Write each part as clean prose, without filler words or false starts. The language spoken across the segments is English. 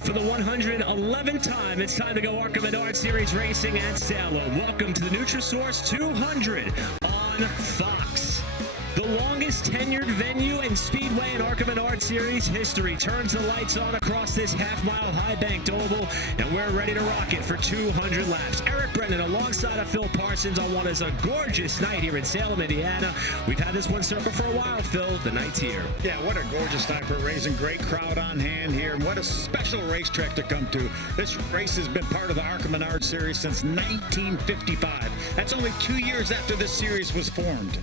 For the 111th time, it's time to go ARCA Menards Series racing at Salem. Welcome to the Nutrisource 200 on Fox. The longest tenured venue in Speedway and ARCA Menards Series history turns the lights on across this half-mile high-banked oval, and we're ready to rock it for 200 laps. Eric Brennan alongside of Phil Parsons on what is a gorgeous night here in Salem, Indiana. We've had this one circle for a while, Phil. The night's here. Yeah, what a gorgeous night for racing. Great crowd on hand here, and what a special racetrack to come to. This race has been part of the ARCA Menards Series since 1955. That's only 2 years after this series was formed.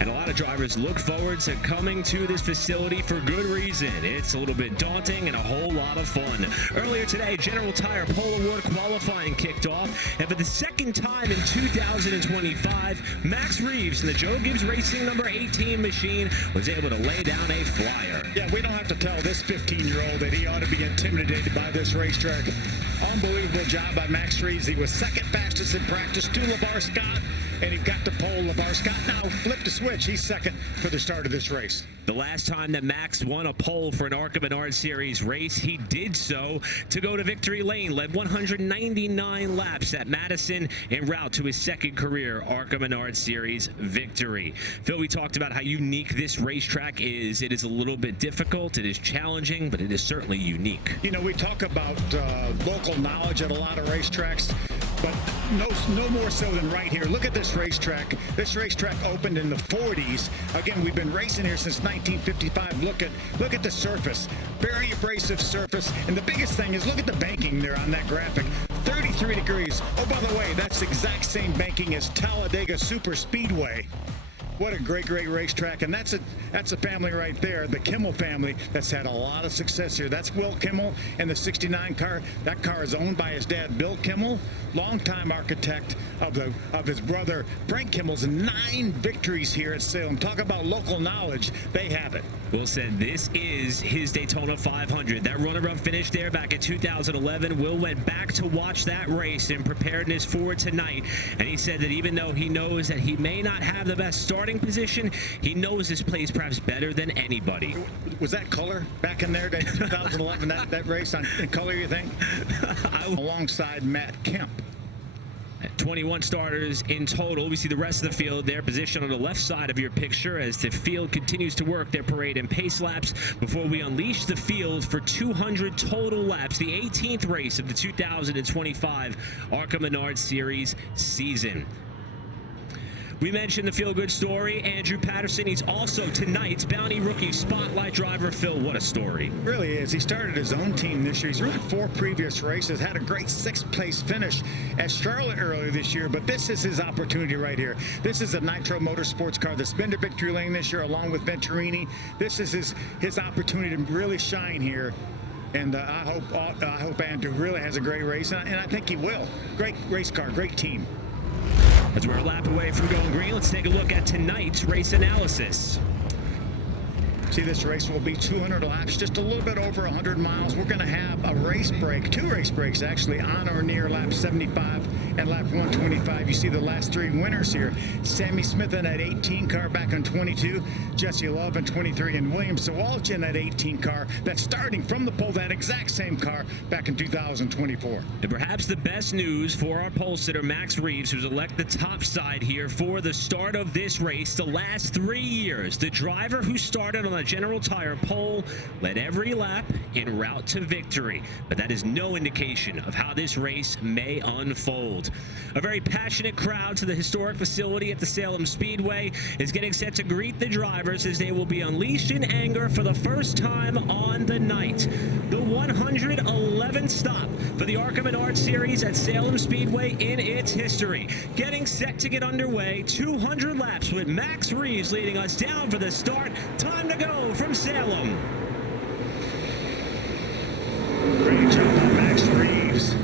And a lot of drivers look forward to coming to this facility for good reason. It's a little bit daunting and a whole lot of fun. Earlier today, General Tire Pole Award qualifying kicked off. And for the second time in 2025, Max Reeves in the Joe Gibbs Racing number 18 machine was able to lay down a flyer. Yeah, we don't have to tell this 15-year-old that he ought to be intimidated by this racetrack. Unbelievable job by Max Reeves. He was second fastest in practice to LeVar Scott, and he got the pole. LeVar Scott now flipped a switch. He's second for the start of this race. The last time that Max won a pole for an ARCA Menards Series race, he did so to go to victory lane, led 199 laps at Madison en route to his second career ARCA Menards Series victory. Phil, we talked about how unique this racetrack is. It is a little bit difficult, it is challenging, but it is certainly unique. You know, we talk about local knowledge at a lot of racetracks, but no more so than right here. Look at this racetrack. This racetrack opened in the 40s. Again, we've been racing here since 1955. Look at the surface. Very abrasive surface. And the biggest thing is look at the banking there on that graphic. 33 degrees. Oh, by the way, that's the exact same banking as Talladega Super Speedway. What a great racetrack, and that's a family right there, the Kimmel family, that's had a lot of success here. That's Will Kimmel and the 69 car. That car is owned by his dad, Bill Kimmel, longtime architect of his brother Frank Kimmel's 9 victories here at Salem. Talk about local knowledge. They have it. Will said this is his Daytona 500. That runner-up finish there back in 2011. Will went back to watch that race in preparedness for tonight, and he said that even though he knows that he may not have the best starting position, he knows this place perhaps better than anybody. Was that color back in there, that 2011, that race in color, you think? Alongside Matt Kemp. 21 starters in total. We see the rest of the field there positioned on the left side of your picture as the field continues to work their parade and pace laps before we unleash the field for 200 total laps, the 18th race of the 2025 ARCA Menards Series season. We mentioned the feel-good story, Andrew Patterson. He's also tonight's Bounty Rookie Spotlight driver. Phil, what a story. Really is. He started his own team this year. He's run 4 previous races, had a great 6th place finish at Charlotte earlier this year, but this is his opportunity right here. This is a Nitro Motorsports car that's been to victory lane this year along with Venturini. This is his opportunity to really shine here. And I hope Andrew really has a great race, and I think he will. Great race car, great team. As we're a lap away from going green, let's take a look at tonight's race analysis. See, this race will be 200 laps, just a little bit over 100 miles. We're going to have a race break, 2 race breaks actually, on or near lap 75 and lap 125. You see the last 3 winners here. Sammy Smith in that 18 car back in 22, Jesse Love in 23, and William Sawalch in that 18 car that's starting from the pole, that exact same car back in 2024. And perhaps the best news for our pole sitter, Max Reeves, who's elected the top side here for the start of this race. The last 3 years, the driver who started on a General Tire pole led every lap en route to victory, but that is no indication of how this race may unfold. A very passionate crowd to the historic facility at the Salem Speedway is getting set to greet the drivers as they will be unleashed in anger for the first time on the night. The 111th stop for the ARCA Menards Series at Salem Speedway in its history. Getting set to get underway, 200 laps with Max Reeves leading us down for the start. Time to go from Salem. Great job by Max Reeves.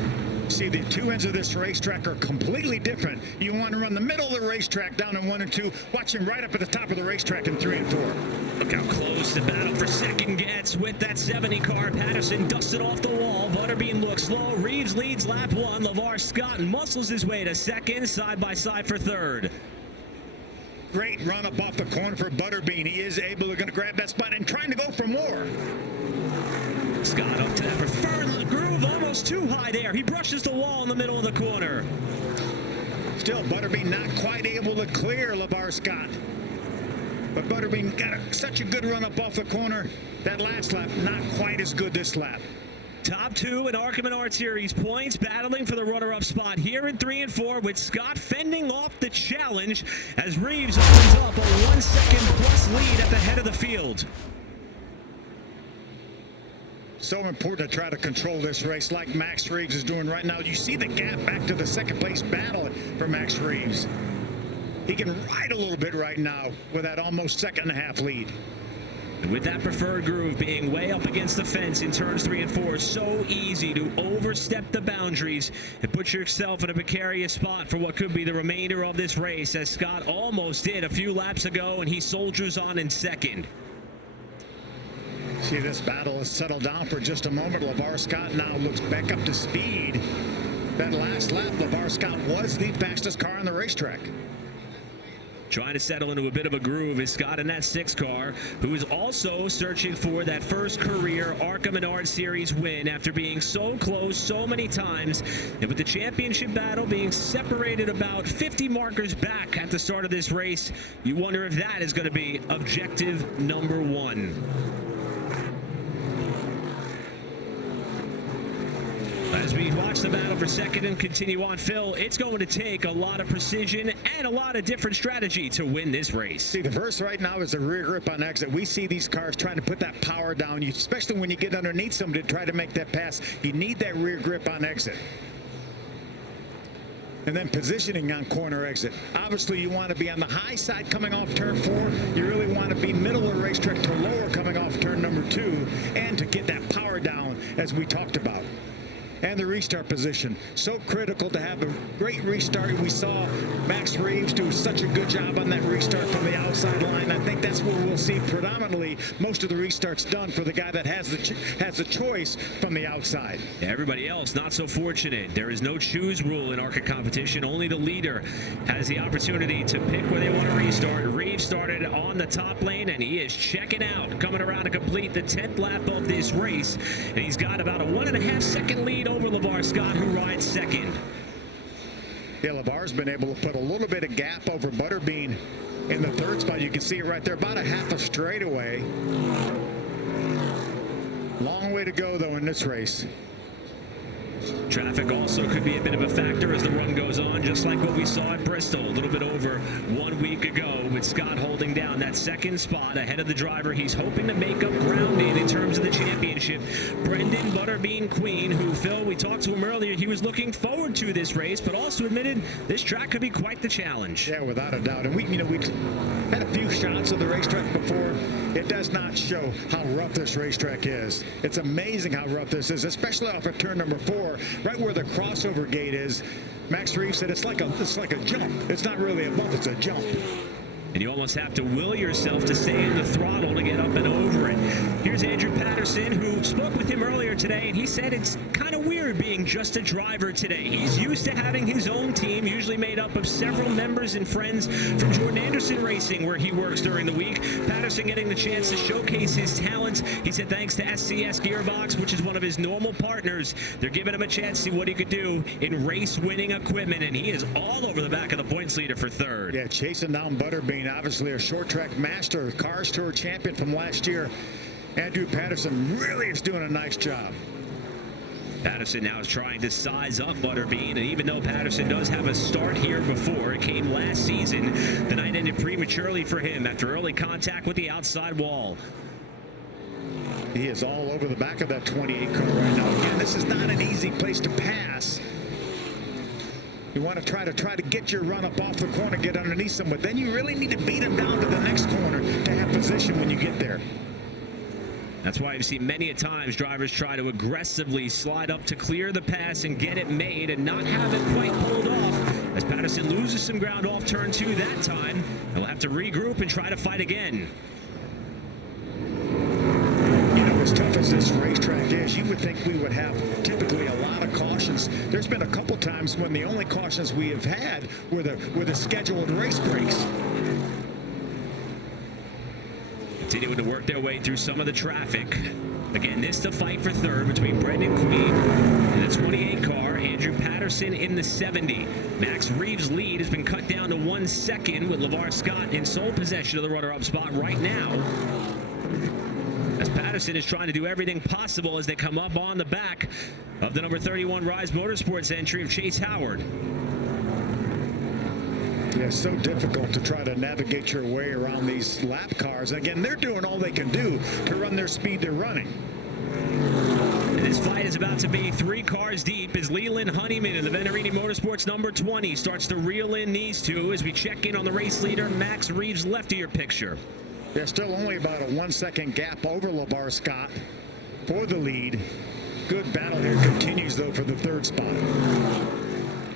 See, the 2 ends of this racetrack are completely different. You want to run the middle of the racetrack down in 1 and 2, watch him right up at the top of the racetrack in 3 and 4. Look how close the battle for second gets with that 70 car. Patterson dusted off the wall. Butterbean looks slow. Reeves leads lap 1. LeVar Scott muscles his way to second, side by side for third. Great run up off the corner for Butterbean. He is able to grab that spot and trying to go for more. Scott up to that preferred goes too high there. He brushes the wall in the middle of the corner. Still, Butterbean not quite able to clear LeVar Scott. But Butterbean got such a good run up off the corner. That last lap, not quite as good this lap. Top two in ARCA Menards Series points, battling for the runner-up spot here in 3 and 4, with Scott fending off the challenge as Reeves opens up a 1 second plus lead at the head of the field. So important to try to control this race like Max Reeves is doing right now. You see the gap back to the second place battle for Max Reeves. He can ride a little bit right now with that almost second and a half lead. And with that preferred groove being way up against the fence in turns 3 and 4, so easy to overstep the boundaries and put yourself in a precarious spot for what could be the remainder of this race, as Scott almost did a few laps ago, and he soldiers on in second. See, this battle has settled down for just a moment. LeVar Scott now looks back up to speed. That last lap, LeVar Scott was the fastest car on the racetrack. Trying to settle into a bit of a groove is Scott in that 6 car, who is also searching for that first career ARCA Menards Series win after being so close so many times. And with the championship battle being separated about 50 markers back at the start of this race, you wonder if that is going to be objective number 1. As we watch the battle for second and continue on, Phil, it's going to take a lot of precision and a lot of different strategy to win this race. See, the first right now is the rear grip on exit. We see these cars trying to put that power down, especially when you get underneath somebody to try to make that pass. You need that rear grip on exit. And then positioning on corner exit. Obviously, you want to be on the high side coming off turn 4. You really want to be middle of the racetrack to lower coming off turn number 2, and to get that power down, as we talked about. And the restart position, so critical to have a great restart. We saw Max Reeves do such a good job on that restart from the outside line. I think that's where we'll see predominantly most of the restarts done for the guy that has the choice from the outside. Yeah, everybody else not so fortunate. There is no choose rule in ARCA competition. Only the leader has the opportunity to pick where they want to restart. Reeves started on the top lane, and he is checking out, coming around to complete the 10th lap of this race. And he's got about a 1.5 second lead over LeVar Scott, who rides second. Yeah, LeVar's been able to put a little bit of gap over Butterbean in the 3rd spot. You can see it right there, about a half a straightaway. Long way to go, though, in this race. Traffic also could be a bit of a factor as the run goes on, just like what we saw at Bristol a little bit over 1 week ago, with Scott holding down that 2nd spot ahead of the driver he's hoping to make up ground in terms of the championship, Brendan Butterbean Queen, who, Phil, we talked to him earlier, he was looking forward to this race, but also admitted this track could be quite the challenge. Yeah, without a doubt. And we had a few shots of the racetrack before. It does not show how rough this racetrack is. It's amazing how rough this is, especially off of turn number 4, right where the crossover gate is. Max Reeves said it's like a jump. It's not really a bump, it's a jump. And you almost have to will yourself to stay in the throttle to get up and over it. Here's Andrew Patterson, who spoke with him earlier today, and he said it's kind of weird being just a driver today. He's used to having his own team, usually made up of several members and friends from Jordan Anderson Racing, where he works during the week. Patterson getting the chance to showcase his talents. He said thanks to SCS Gearbox, which is one of his normal partners, they're giving him a chance to see what he could do in race-winning equipment, and he is all over the back of the points leader for 3rd. Yeah, chasing down Butterbean, obviously a short track master, Cars Tour champion from last year. Andrew Patterson really is doing a nice job. Patterson now is trying to size up Butterbean, and even though Patterson does have a start here before, it came last season, the night ended prematurely for him after early contact with the outside wall. He is all over the back of that 28 car right now. Again, this is not an easy place to pass. You want to try to get your run up off the corner, get underneath some, but then you really need to beat him down to the next corner to have position when you get there. That's why I've seen many a times drivers try to aggressively slide up to clear the pass and get it made and not have it quite pulled off. As Patterson loses some ground off turn 2 that time, he'll have to regroup and try to fight again. As tough as this racetrack is, you would think we would have typically a lot of cautions. There's been a couple times when the only cautions we have had were the scheduled race breaks. continuing to work their way through some of the traffic. Again, this the fight for third between Brendan Queen in the 28 car, Andrew Patterson in the 70. Max Reeves' lead has been cut down to 1 second, with LeVar Scott in sole possession of the runner-up spot right now, as Patterson is trying to do everything possible as they come up on the back of the number 31 Rise Motorsports entry of Chase Howard. Yeah, so difficult to try to navigate your way around these lap cars. Again, they're doing all they can do to run their speed they're running. And this fight is about to be 3 cars deep as Leland Honeyman in the Venerini Motorsports number 20 starts to reel in these two as we check in on the race leader, Max Reeves, left of your picture. There's still only about a 1 second gap over LeVar Scott for the lead. Good battle here continues, though, for the third spot.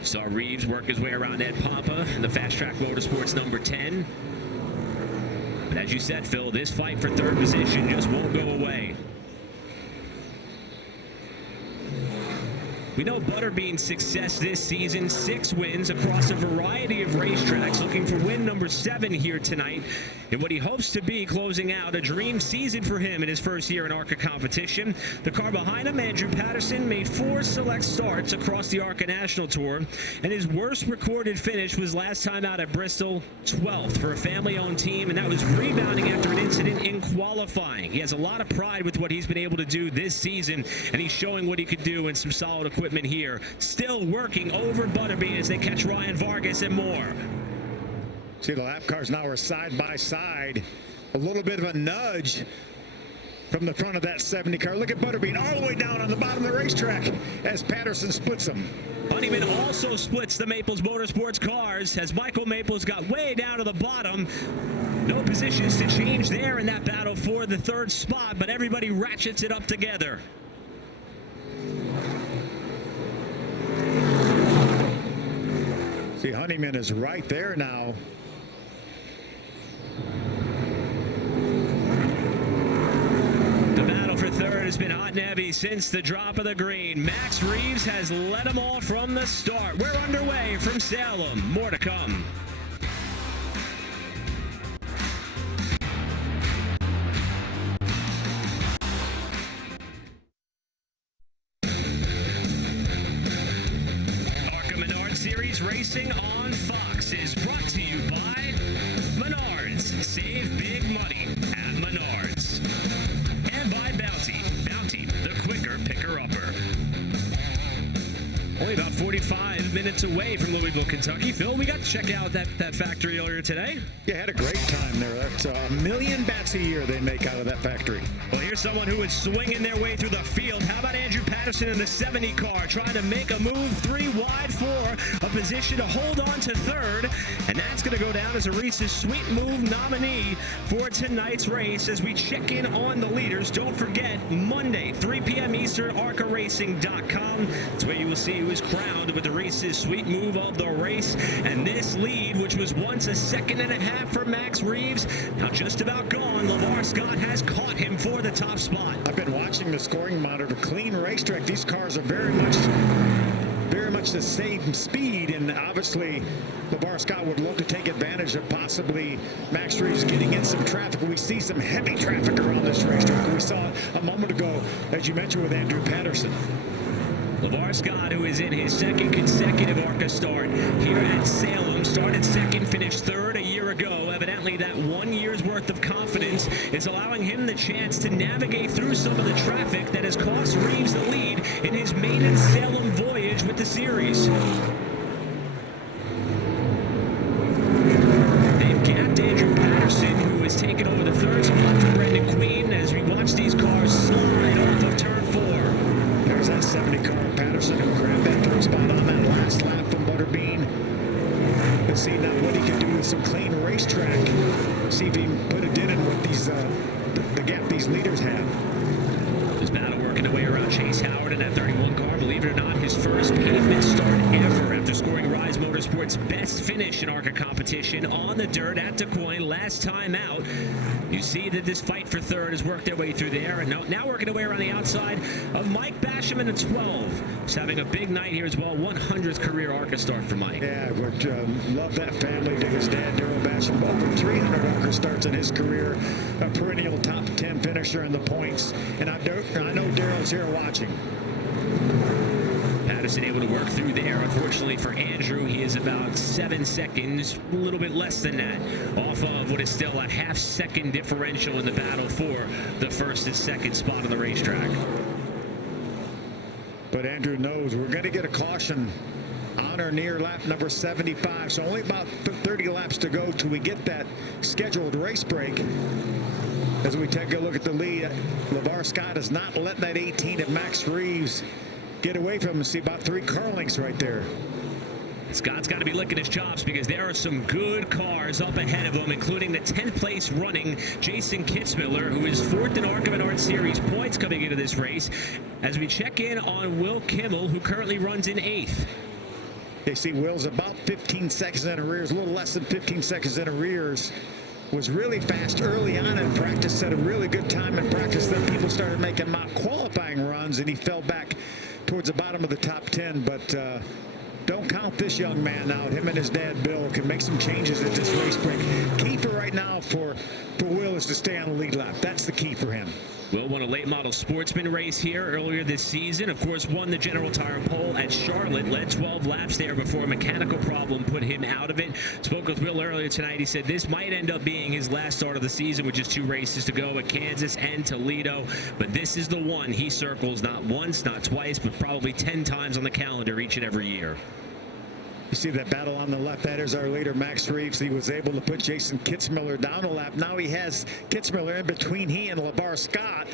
Saw Reeves work his way around Ed Pampa in the Fast Track Motorsports number 10. But as you said, Phil, this fight for third position just won't go away. We know Butterbean's success this season, 6 wins across a variety of racetracks, looking for win number 7 here tonight in what he hopes to be closing out a dream season for him in his first year in ARCA competition. The car behind him, Andrew Patterson, made 4 select starts across the ARCA National Tour, and his worst recorded finish was last time out at Bristol, 12th for a family-owned team, and that was rebounding after an incident in qualifying. He has a lot of pride with what he's been able to do this season, and he's showing what he could do in some solid equipment here. Still working over Butterbean as they catch Ryan Vargas and more. See, the lap cars now are side by side. A little bit of a nudge from the front of that 70 car. Look at Butterbean all the way down on the bottom of the racetrack as Patterson splits them. Honeyman also splits the Maples Motorsports cars as Michael Maples got way down to the bottom. No positions to change there in that battle for the third spot, but everybody ratchets it up together. See, Honeyman is right there now. The battle for third has been hot and heavy since the drop of the green. Max Reeves has led them all from the start. We're underway from Salem. More to come. ARCA Menards Series Racing on Fox is brought to you by Menards. Save big money at Menards. And by Bounty. Bounty, the quicker picker-upper. Only about 45 minutes away from Louisville, Kentucky. Phil, we got to check out that factory earlier today. Yeah, had a great time there. That's $1 million bats a year they make out of that factory. Well, here's someone who is swinging their way through the field. How about Andrew Patterson in the 70 car trying to make a move 3 wide for a position to hold on to third. And that's going to go down as a Reese's Sweet Move nominee for tonight's race as we check in on the leaders. Don't forget, Monday, 3 p.m. Eastern, ARCARacing.com. That's where you will see who is crowned with the Reese's Sweet Move of the race. And this lead, which was once a second and a half for Max Reeves, now just about gone. LeVar Scott has caught him for the top spot. I've been watching the scoring monitor. Clean racetrack. These cars are very much the same speed, and obviously LeVar Scott would love to take advantage of possibly Max Reeves getting in some traffic. We see some heavy traffic around this racetrack. We saw a moment ago, as you mentioned, with Andrew Patterson. LeVar Scott, who is in his second consecutive ARCA start here at Salem, started second, finished third a year ago. Evidently, that 1 year's worth of confidence is allowing him the chance to navigate through some of the traffic that has cost Reeves the lead in his maiden Salem voyage with the series. They've gapped Andrew Patterson, who has taken over the third spot from Brendan Queen as we watch these cars slide off of turn 4. There's that 70 car Patterson who grabbed that third spot on that last lap from Butterbean. Let's see now what he can do with some clean racetrack. See if he can put a dent in what these the gap these leaders have. This battle working away around Chase Howard in that 31 car. Believe it or not, his first pavement start ever after scoring Rise Motorsports Menards' best finish in ARCA competition on the dirt at DeCoin last time out. You see that this fight for third has worked their way through there, and now working their way around the outside of Mike Basham in a 12. He's having a big night here as well. 100th career ARCA start for Mike. Yeah, love that family. To his dad, Daryl Basham, over 300 ARCA starts in his career. A perennial top 10 finisher in the points. And I know Daryl's here watching. Patterson able to work through there. Unfortunately for Andrew, he is about 7 seconds, a little bit less than that, off of what is still a half-second differential in the battle for the first and second spot on the racetrack. But Andrew knows we're going to get a caution on or near lap number 75. So only about 30 laps to go till we get that scheduled race break. As we take a look at the lead, LeVar Scott is not letting that 18 of Max Reeves get away from him. See about 3 car lengths right there. Scott's got to be licking his chops because there are some good cars up ahead of him, including the 10th place running Jason Kitzmiller, who is 4th in ARCA Menards Series points coming into this race. As we check in on Will Kimmel, who currently runs in 8th. They see Will's about 15 seconds in arrears, a little less than 15 seconds in arrears. Was really fast early on in practice, set a really good time in practice. Then people started making mock qualifying runs, and he fell back towards the bottom of the top 10. But don't count this young man out. Him and his dad, Bill, can make some changes at this race break. Key for right now for Will is to stay on the lead lap. That's the key for him. Will won a late model sportsman race here earlier this season. Of course, won the General Tire pole at Charlotte. Led 12 laps there before a mechanical problem put him out of it. Spoke with Will earlier tonight. He said this might end up being his last start of the season with just 2 races to go at Kansas and Toledo. But this is the one he circles not once, not twice, but probably 10 times on the calendar each and every year. You see that battle on the left. That is our leader, Max Reeves. He was able to put Jason Kitzmiller down a lap. Now he has Kitzmiller in between he and LeVar Scott.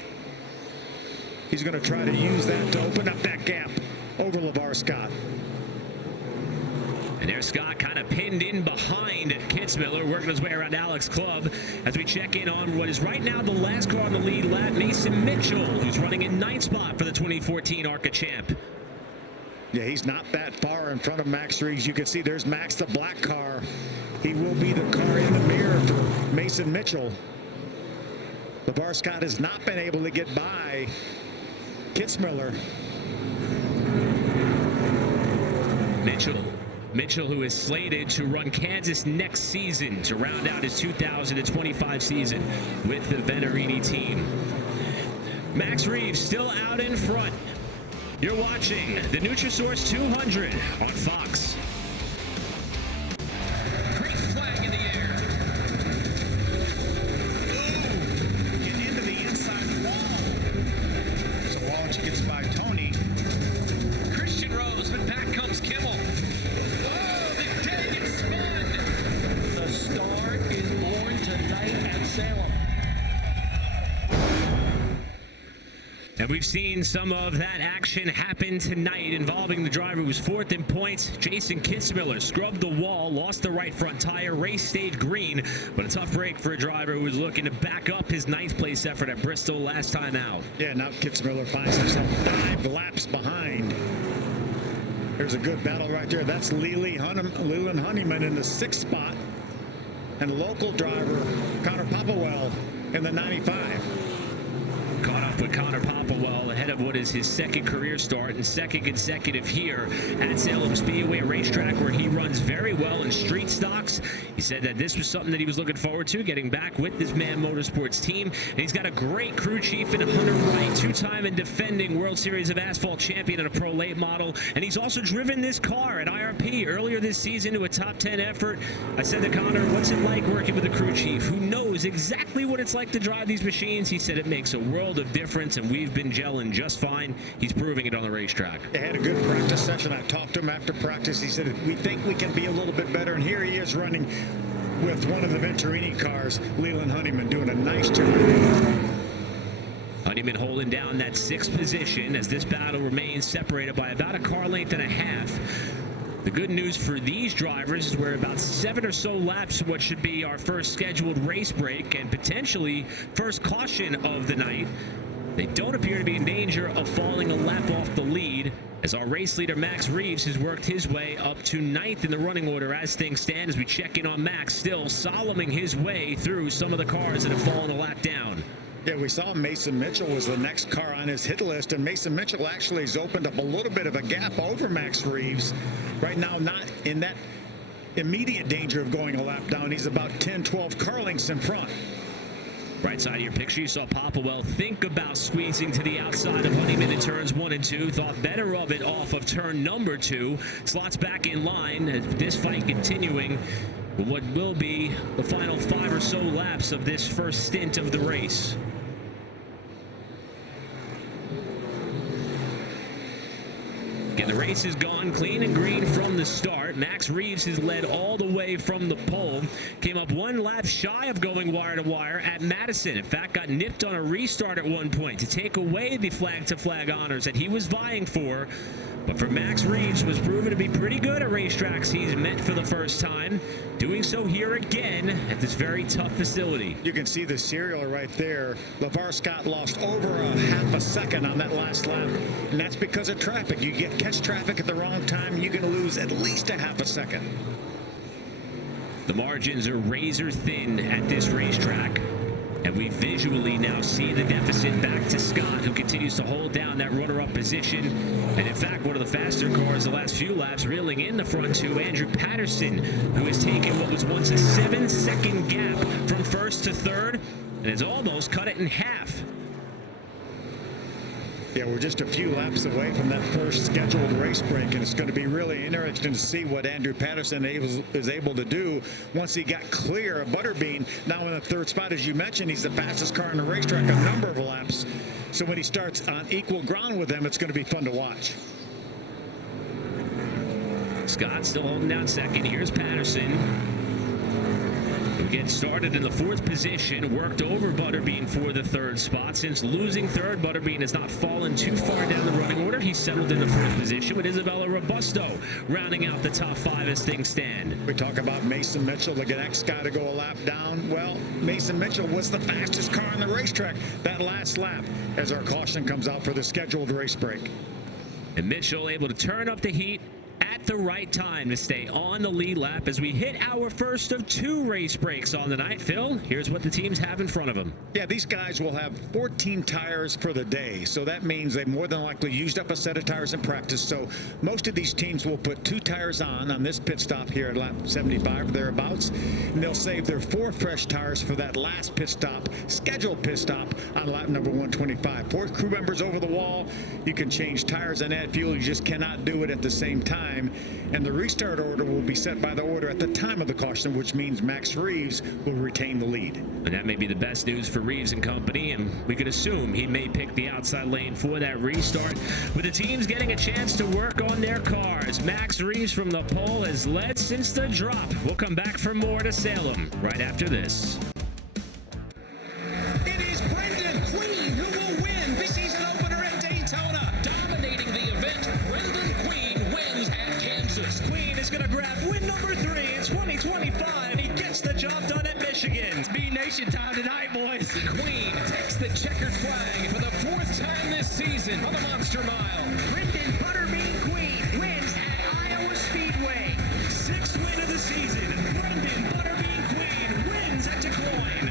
He's going to try to use that to open up that gap over LeVar Scott. And there's Scott kind of pinned in behind Kitzmiller, working his way around Alex Clubb as we check in on what is right now the last car on the lead lap, Mason Mitchell, who's running in 9th spot for the 2014 ARCA champ. Yeah, he's not that far in front of Max Reeves. You can see there's Max, the black car. He will be the car in the mirror for Mason Mitchell. LeVar Scott has not been able to get by Kitzmiller. Mitchell, who is slated to run Kansas next season to round out his 2025 season with the Venerini team. Max Reeves still out in front. You're watching the Nutrisource 200 on Fox. Green flag in the air. Ooh, getting into the inside wall. So Walsh gets by Tony. Christian Rose, but back comes Kimmel. Oh, the day gets spun. The star is born tonight at Salem. And we've seen some of that action happen tonight involving the driver who was 4th in points. Jason Kitzmiller scrubbed the wall, lost the right front tire, race stayed green, but a tough break for a driver who was looking to back up his 9th place effort at Bristol last time out. Yeah, now Kitzmiller finds himself 5 laps behind. There's a good battle right there. That's Leland Honeyman in the 6th spot, and local driver Connor Popplewell in the 95. Caught up with Connor Popplewell ahead of what is his 2nd career start and 2nd consecutive here at Salem Speedway, a racetrack where he runs very well in street stocks. He said that this was something that he was looking forward to, getting back with this Man Motorsports team. And he's got a great crew chief in Hunter Wright, 2-time and defending World Series of Asphalt champion and a pro late model. And he's also driven this car at IRP earlier this season to a top 10 effort. I said to Connor, what's it like working with a crew chief who knows exactly what it's like to drive these machines? He said it makes a world of difference, and we've been gelling just fine. He's proving it on the racetrack. They had a good practice session. I talked to him after practice. He said, we think we can be a little bit better, and here he is running with one of the Venturini cars, Leland Honeyman, doing a nice job. Honeyman holding down that 6th position as this battle remains separated by about a car length and a half. The good news for these drivers is we're about 7 or so laps what should be our first scheduled race break and potentially first caution of the night. They don't appear to be in danger of falling a lap off the lead, as our race leader Max Reeves has worked his way up to 9th in the running order as things stand. As we check in on Max, still Saleming his way through some of the cars that have fallen a lap down. Yeah, we saw Mason Mitchell was the next car on his hit list, and Mason Mitchell actually has opened up a little bit of a gap over Max Reeves. Right now, not in that immediate danger of going a lap down. He's about 10, 12 car lengths in front. Right side of your picture, you saw Popplewell think about squeezing to the outside of Honeyman in turns 1 and 2. Thought better of it off of turn number 2. Slots back in line as this fight continuing with what will be the final 5 or so laps of this first stint of the race. Again, the race has gone clean and green from the start. Max Reeves has led all the way from the pole. Came up 1 lap shy of going wire to wire at Madison. In fact, got nipped on a restart at one point to take away the flag-to-flag honors that he was vying for. But for Max Reeves, was proven to be pretty good at racetracks he's met for the first time. Doing so here again at this very tough facility. You can see the serial right there. LeVar Scott lost over a half a second on that last lap, and that's because of traffic. You catch traffic at the wrong time, you're going to lose at least a half a second. The margins are razor thin at this racetrack. And we visually now see the deficit back to Scott, who continues to hold down that runner-up position. And in fact, one of the faster cars the last few laps, reeling in the front two, Andrew Patterson, who has taken what was once a 7-second gap from first to third and has almost cut it in half. Yeah, we're just a few laps away from that first scheduled race break, and it's going to be really interesting to see what Andrew Patterson is able to do once he got clear of Butterbean. Now in the 3rd spot, as you mentioned, he's the fastest car on the racetrack a number of laps. So when he starts on equal ground with them, it's going to be fun to watch. Scott still holding down second. Here's Patterson. We get started in the 4th position, worked over Butterbean for the 3rd spot. Since losing 3rd, Butterbean has not fallen too far down the running order. He's settled in the 4th position with Isabella Robusto rounding out the top 5 as things stand. We talk about Mason Mitchell, the next guy to go a lap down. Well, Mason Mitchell was the fastest car on the racetrack that last lap as our caution comes out for the scheduled race break. And Mitchell able to turn up the heat at the right time to stay on the lead lap as we hit our first of 2 race breaks on the night. Phil, here's what the teams have in front of them. Yeah, these guys will have 14 tires for the day, so that means they more than likely used up a set of tires in practice. So most of these teams will put 2 tires on this pit stop here at lap 75 or thereabouts, and they'll save their 4 fresh tires for that last pit stop, scheduled pit stop on lap number 125. 4 crew members over the wall. You can change tires and add fuel. You just cannot do it at the same time. And the restart order will be set by the order at the time of the caution, which means Max Reeves will retain the lead. And that may be the best news for Reeves and company, and we could assume he may pick the outside lane for that restart. With the teams getting a chance to work on their cars, Max Reeves from the pole has led since the drop. We'll come back for more to Salem right after this. It is Brendan Queen who will win the season opener at Daytona. Dominating the event, Brendan Queen wins at Kansas. Queen is going to grab win number 3 in 2025. He gets the job done at Michigan. It's B-Nation time tonight, boys. Queen takes the checkered flag for the 4th time this season on the Monster Mile. Brendan Butterbean Queen wins at Iowa Speedway. 6th win of the season. Brendan Butterbean Queen wins at DeCloyne.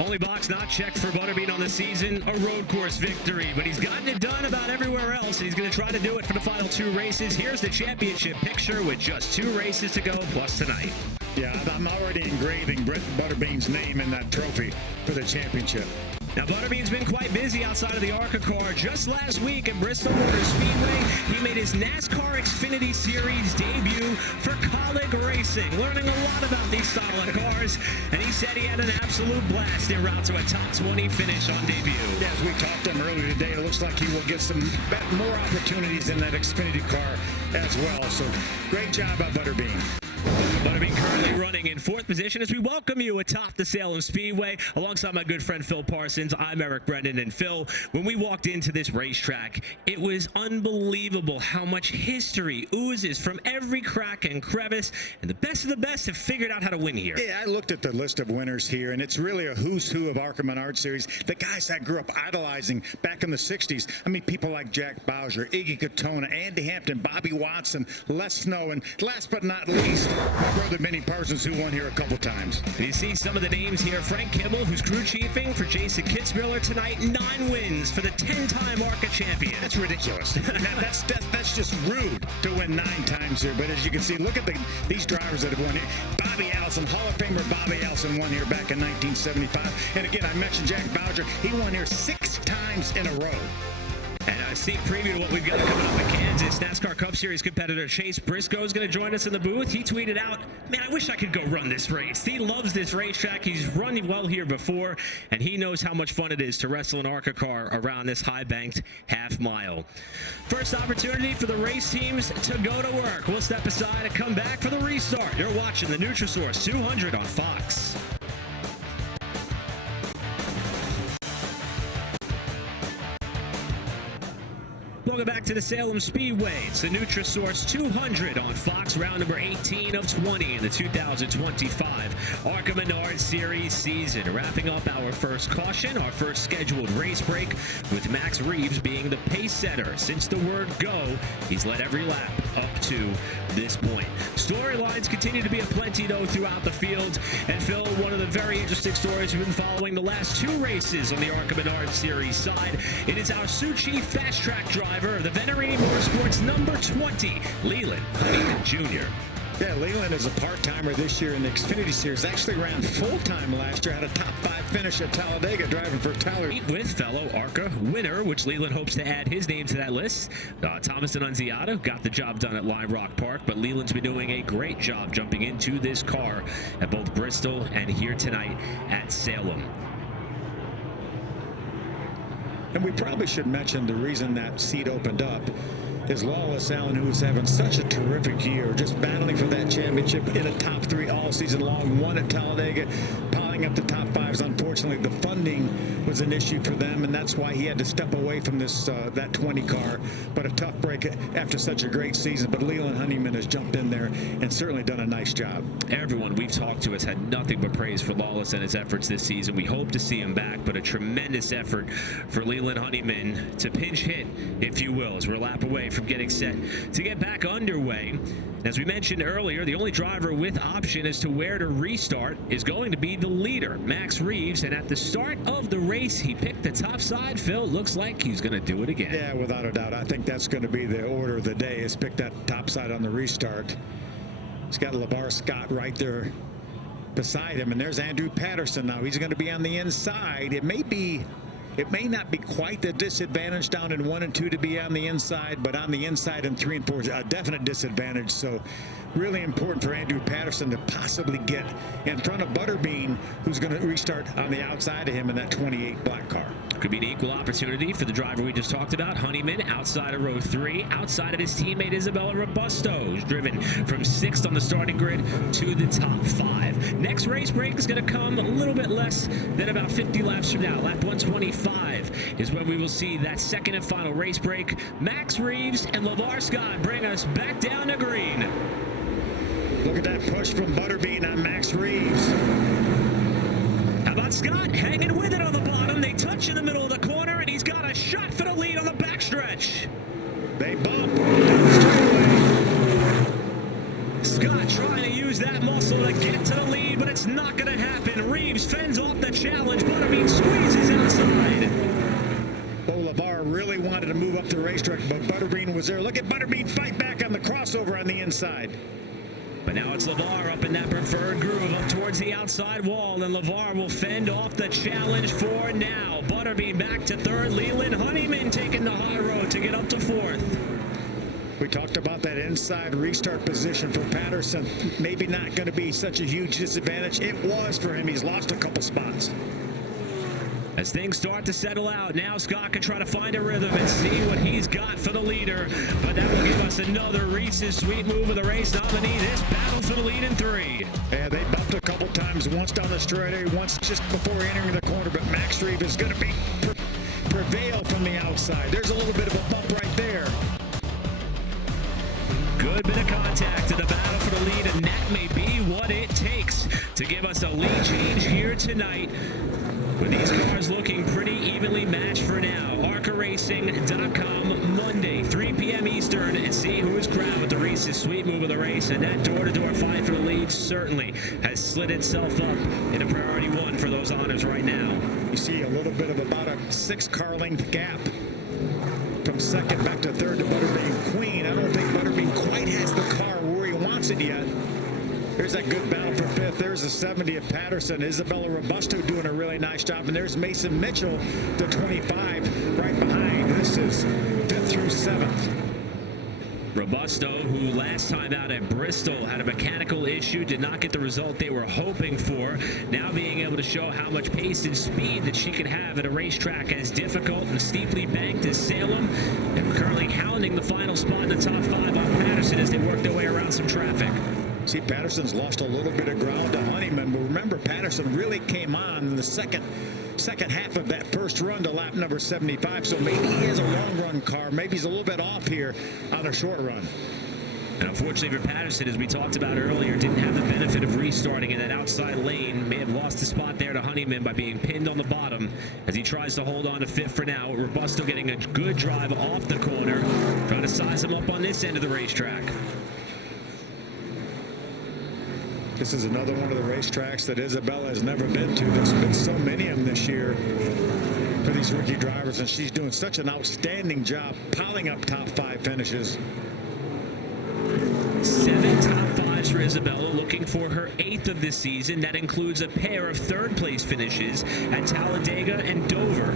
Only box not checked for Butterbean on the season, a road course victory, but he's gotten it done about everywhere else, and he's going to try to do it for the final 2 races. Here's the championship picture with just 2 races to go, plus tonight. Yeah, I'm already engraving Brent Butterbean's name in that trophy for the championship. Now, Butterbean's been quite busy outside of the ARCA car. Just last week at Bristol Motor Speedway, he made his NASCAR Xfinity Series debut for Colleague Racing, learning a lot about these style of cars, and he said he had an absolute blast en route to a top 20 finish on debut. As we talked to him earlier today, it looks like he will get some more opportunities in that Xfinity car as well. So great job by Butterbean. Butterbean currently running in 4th position as we welcome you atop the Salem Speedway. Alongside my good friend Phil Parsons, I'm Eric Brendan. And Phil, when we walked into this racetrack, it was unbelievable how much history oozes from every crack and crevice, and the best of the best have figured out how to win here. Yeah, I looked at the list of winners here, and it's really a who's who of ARCA Menards Series. The guys I grew up idolizing back in the 60s. I mean, people like Jack Bowser, Iggy Katona, Andy Hampton, Bobby Watson, Les Snow, and last but not least, my brother Benny Parsons, who won here a couple times. You see some of the names here. Frank Kimmel, who's crew chiefing for Jason Kitzmiller tonight. 9 wins for the 10-time ARCA champion. That's ridiculous. Now, that's just rude to win 9 times here. But as you can see, look at these drivers that have won here. Bobby Allison, Hall of Famer Bobby Allison won here back in 1975. And again, I mentioned Jack Bowser. He won here 6 times in a row. And a sneak preview of what we've got coming up in Kansas. NASCAR Cup Series competitor Chase Briscoe is going to join us in the booth. He tweeted out, "Man, I wish I could go run this race." He loves this racetrack. He's run well here before, and he knows how much fun it is to wrestle an ARCA car around this high-banked half-mile. First opportunity for the race teams to go to work. We'll step aside and come back for the restart. You're watching the Nutrisource 200 on Fox. Welcome back to the Salem Speedway. It's the Nutrisource 200 on Fox, round number 18 of 20 in the 2025 ARCA Menards Series season. Wrapping up our first caution, our first scheduled race break, with Max Reeves being the pace setter. Since the word go, he's led every lap up to this point. Storylines continue to be aplenty, though, throughout the field. And Phil, one of the very interesting stories we've been following the last 2 races on the ARCA Menards Series side, it is our Sioux Chief fast track driver, the Venturini Motorsports number 20, Leland Huntington Jr. Yeah, Leland is a part-timer this year in the Xfinity Series. Actually ran full-time last year, had a top 5 finish at Talladega driving for Tyler. With fellow ARCA winner, which Leland hopes to add his name to that list. Thomas Annunziata got the job done at Lime Rock Park, but Leland's been doing a great job jumping into this car at both Bristol and here tonight at Salem. And we probably should mention the reason that seat opened up is Lawless Allen, who was having such a terrific year, just battling for that championship in a top 3 all season long, won at Talladega, piling up the top 5s. Unfortunately, the funding was an issue for them, and that's why he had to step away from this that 20 car. But a tough break after such a great season. But Leland Honeyman has jumped in there and certainly done a nice job. Everyone we've talked to has had nothing but praise for Lawless and his efforts this season. We hope to see him back, but a tremendous effort for Leland Honeyman to pinch hit, if you will, as we're a lap away from getting set to get back underway. As we mentioned earlier, the only driver with option as to where to restart is going to be the leader, Max Reeves. And at the start of the race, he picked the top side. Phil, looks like he's going to do it again. Yeah, without a doubt. I think that's going to be the order of the day, is pick that top side on the restart. He's got LeVar Scott right there beside him. And there's Andrew Patterson now. He's going to be on the inside. It may not be quite the disadvantage down in 1 and 2 to be on the inside, but on the inside in 3 and 4 is a definite disadvantage. So really important for Andrew Patterson to possibly get in front of Butterbean, who's going to restart on the outside of him in that 28 black car. Could be an equal opportunity for the driver we just talked about, Honeyman, outside of row 3, outside of his teammate Isabella Robusto, who's driven from 6th on the starting grid to the top 5. Next race break is going to come a little bit less than about 50 laps from now. Lap 125 is when we will see that second and final race break. Max Reeves and LeVar Scott bring us back down to green. Look at that push from Butterbean on Max Reeves. How about Scott hanging with it on the bottom? They touch in the middle of the corner, and he's got a shot for the lead on the backstretch. They bump down the straightaway. Scott trying to use that muscle to get to the lead, but it's not going to happen. Reeves fends off the challenge. Butterbean squeezes outside. LeVar really wanted to move up the racetrack, but Butterbean was there. Look at Butterbean fight back on the crossover on the inside. But now it's LeVar up in that preferred groove up towards the outside wall, and LeVar will fend off the challenge for now. Butterbean back to 3rd. Leland Honeyman taking the high road to get up to 4th. We talked about that inside restart position for Patterson. Maybe not going to be such a huge disadvantage. It was for him. He's lost a couple spots. As things start to settle out, now Scott can try to find a rhythm and see what he's got for the leader. But that will give us another Reese's Sweet Move of the Race nominee. This battle for the lead in 3. Yeah, they bumped a couple times, once down the straightaway, once just before entering the corner, but Max Reeve is going to be prevail from the outside. There's a little bit of a bump right there. Good bit of contact in the battle for the lead, and that may be what it takes to give us a lead change here tonight. With these cars looking pretty evenly matched for now. ARCARacing.com Monday, 3 p.m. Eastern, and see who is crowned with the Reese's Sweet Move of the Race. And that door-to-door fight for the lead certainly has slid itself up in a priority 1 for those honors right now. You see a little bit of about a 6-car length gap from second back to third to Butterbean Queen. I don't think Butterbean quite has the car where he wants it yet. There's that good battle for 5th. There's the 70 of Patterson. Isabella Robusto doing a really nice job. And there's Mason Mitchell, the 25, right behind. This is 5th through 7th. Robusto, who last time out at Bristol had a mechanical issue, did not get the result they were hoping for. Now being able to show how much pace and speed that she can have at a racetrack as difficult and steeply banked as Salem, and currently hounding the final spot in the top 5 on Patterson as they work their way around some traffic. See, Patterson's lost a little bit of ground to Honeyman, but remember, Patterson really came on in the second half of that first run to lap number 75, so maybe he is a long-run car. Maybe he's a little bit off here on a short run. And unfortunately for Patterson, as we talked about earlier, didn't have the benefit of restarting in that outside lane. May have lost the spot there to Honeyman by being pinned on the bottom as he tries to hold on to 5th for now. Robusto getting a good drive off the corner, trying to size him up on this end of the racetrack. This is another one of the racetracks that Isabella has never been to. There's been so many of them this year for these rookie drivers, and she's doing such an outstanding job piling up top 5 finishes. 7 top 5s for Isabella, looking for her 8th of this season. That includes a pair of 3rd place finishes at Talladega and Dover.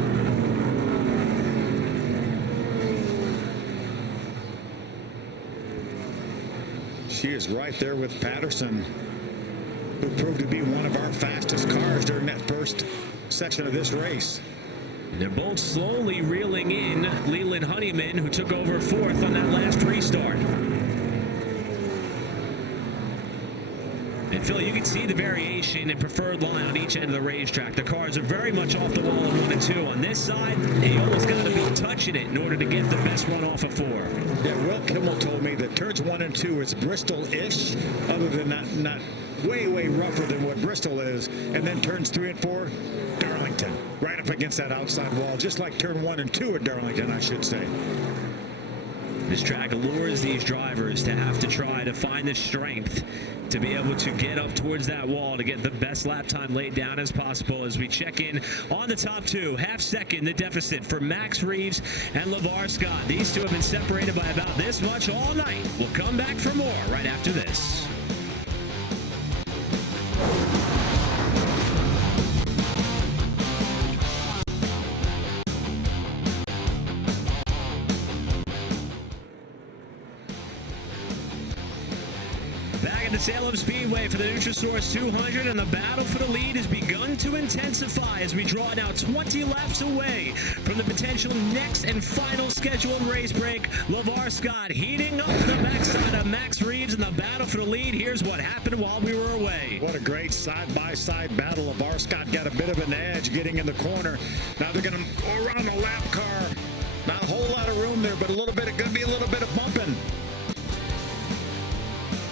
She is right there with Patterson, who proved to be one of our fastest cars during that first section of this race. And they're both slowly reeling in Leland Honeyman, who took over 4th on that last restart. And Phil, you can see the variation in preferred line on each end of the racetrack. The cars are very much off the wall in 1 and 2. On this side, you almost got to be touching it in order to get the best run off of 4. Yeah, Will Kimmel told me that turns 1 and 2 is Bristol-ish, other than not way rougher than what Bristol is, and then turns 3 and 4, Darlington, right up against that outside wall, just like turn 1 and 2 at Darlington, I should say. This track allures these drivers to have to try to find the strength to be able to get up towards that wall to get the best lap time laid down as possible. As we check in on the top 2, half second the deficit for Max Reeves and LeVar Scott. These two have been separated by about this much all night. We'll come back for more right after this. Back at the Salem Speedway for the Nutrisource 200, and the battle for the lead has begun to intensify as we draw now 20 laps away from the potential next and final scheduled race break. LeVar Scott heating up the backside of Max Reeves in the battle for the lead. Here's what happened while we were away. What a great side-by-side battle. LeVar Scott got a bit of an edge getting in the corner. Now they're going to go around the lap car. Not a whole lot of room there, but going to be a little bit of bumping.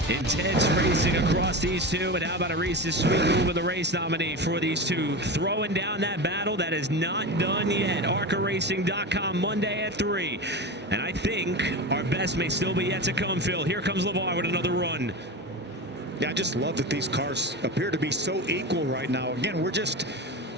Intense racing across these two, and how about a Reese's Sweet Move of the Race nominee for these two? Throwing down that battle that is not done yet. ARCARacing.com Monday at 3. And I think our best may still be yet to come, Phil. Here comes LeVar with another run. Yeah, I just love that these cars appear to be so equal right now. Again, we're just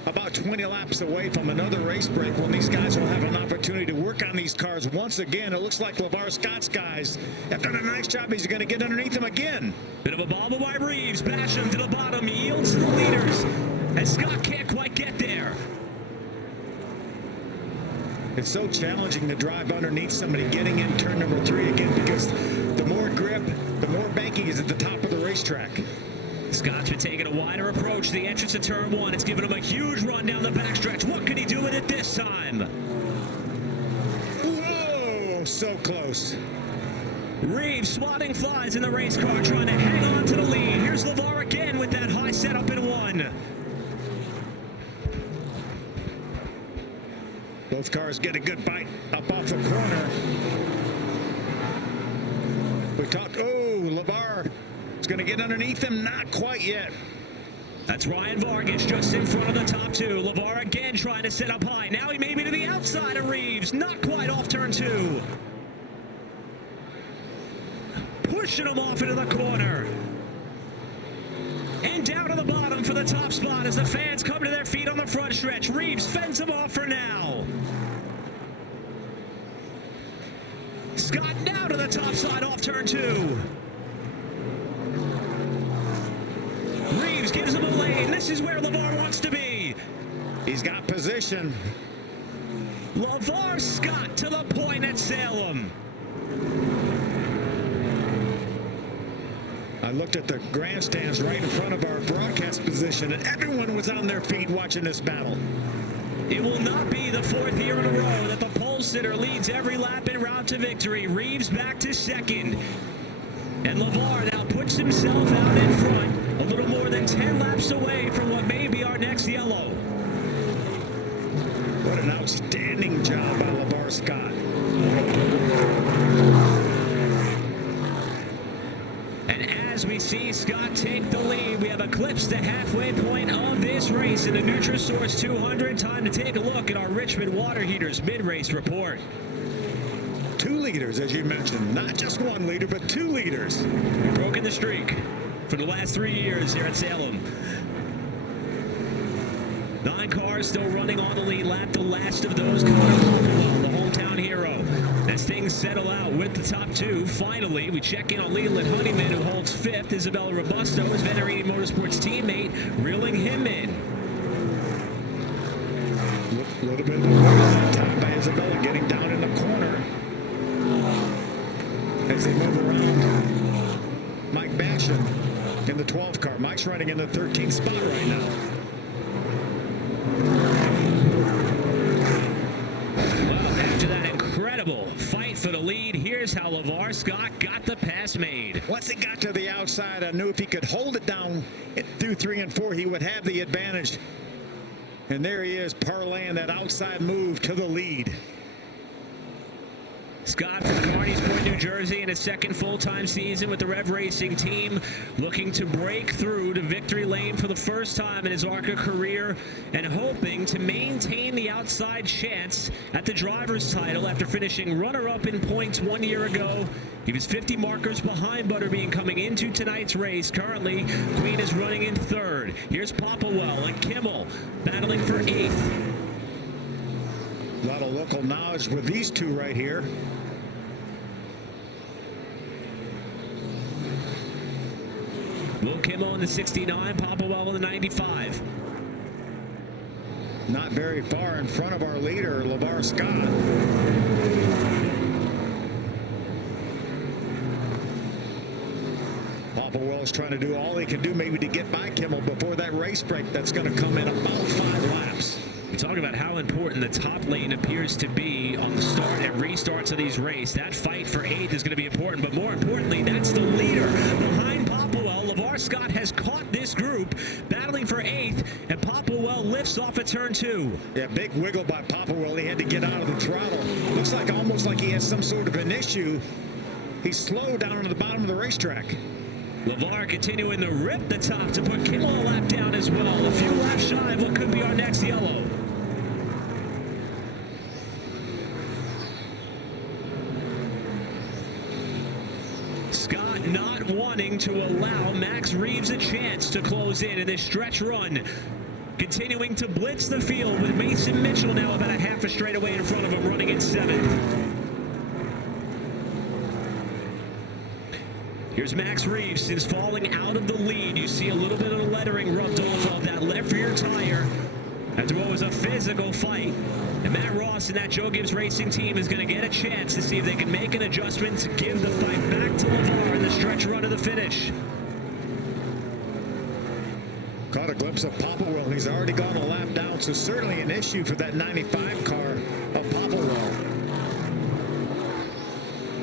about 20 laps away from another race break when these guys will have an opportunity to work on these cars once again. It looks like LeVar Scott's guys have done a nice job. He's going to get underneath them again. Bit of a bobble by Reeves. Bash him to the bottom. Yields to the leaders. And Scott can't quite get there. It's so challenging to drive underneath somebody getting in turn number 3 again, because the more grip, the more banking is at the top of the racetrack. Scott's been taking a wider approach to the entrance of turn 1. It's given him a huge run down the backstretch. What can he it this time. Whoa, so close. Reeves swatting flies in the race car, trying to hang on to the lead. Here's LeVar again with that high setup in one. Both cars get a good bite up off the corner. We talked, oh, LeVar is going to get underneath him. Not quite yet. That's Ryan Vargas just in front of the top two. LeVar again trying to set up high. Now he may be to the outside of Reeves. Not quite off turn two. Pushing him off into the corner. And down to the bottom for the top spot as the fans come to their feet on the front stretch. Reeves fends him off for now. Scott now to the top side off turn two. Reeves gives him a lane. This is where LeVar wants to be. He's got position. LeVar Scott to the point at Salem. I looked at the grandstands right in front of our broadcast position, and everyone was on their feet watching this battle. It will not be the fourth year in a row that the pole sitter leads every lap en route to victory. Reeves back to second. And LeVar now puts himself out in front, a little more than 10 laps away from what may be our next yellow. What an outstanding job by LeVar Scott. And as we see Scott take the lead, we have eclipsed the halfway point of this race in the Nutrisource 200. Time to take a look at our Richmond Water Heaters mid-race report. 2 leaders, as you mentioned. Not just 1 leader, but 2 leaders. We've broken the streak for the last 3 years here at Salem. 9 cars still running on the lead lap. The last of those coming up, the hometown hero. As things settle out with the top 2, finally, we check in on Leland Honeyman, who holds 5th. Isabella Robusto, his Venerini Motorsports teammate, reeling him in. A little bit of that time by Isabella, getting down in the corner. As they move around, Mike Batchen in the 12 car. Mike's running in the 13th spot right now. Well, after that incredible fight for the lead, here's how LeVar Scott got the pass made. Once he got to the outside, I knew if he could hold it down through 3 and 4, he would have the advantage. And there he is, parlaying that outside move to the lead. Scott from Carneysport, New Jersey, in his second full-time season with the Rev Racing team, looking to break through to victory lane for the first time in his ARCA career and hoping to maintain the outside chance at the driver's title after finishing runner-up in points 1 year ago. He was 50 markers behind Butterbean coming into tonight's race. Currently, Queen is running in 3rd. Here's Popplewell and Kimmel battling for 8th. A lot of local knowledge with these 2 right here. Will Kimmel in the 69, Popplewell in the 95. Not very far in front of our leader, LeVar Scott. Popplewell is trying to do all he can do maybe to get by Kimmel before that race break that's going to come in about 5 laps. We talk about how important the top lane appears to be on the start and restarts of these races. That fight for 8th is going to be important, but more importantly, that's the leader behind Popplewell. LeVar Scott has caught this group battling for 8th, and Popplewell lifts off at turn 2. Yeah, big wiggle by Popplewell. He had to get out of the throttle. Looks like almost like he has some sort of an issue. He's slow down to the bottom of the racetrack. LeVar continuing to rip the top to put Kimmel a lap down as well. A few laps shy of what could be our next yellow. Scott not wanting to allow Max Reeves a chance to close in this stretch run. Continuing to blitz the field with Mason Mitchell now about a half a straightaway in front of him, running in 7th. Here's Max Reeves. Since falling out of the lead, you see a little bit of the lettering rubbed off of that left rear tire after what was a physical fight. And Matt Ross and that Joe Gibbs Racing team is going to get a chance to see if they can make an adjustment to give the fight back to LeVar in the stretch run to the finish. Caught a glimpse of Popplewell. He's already gone a lap down, so certainly an issue for that 95 car of Popplewell.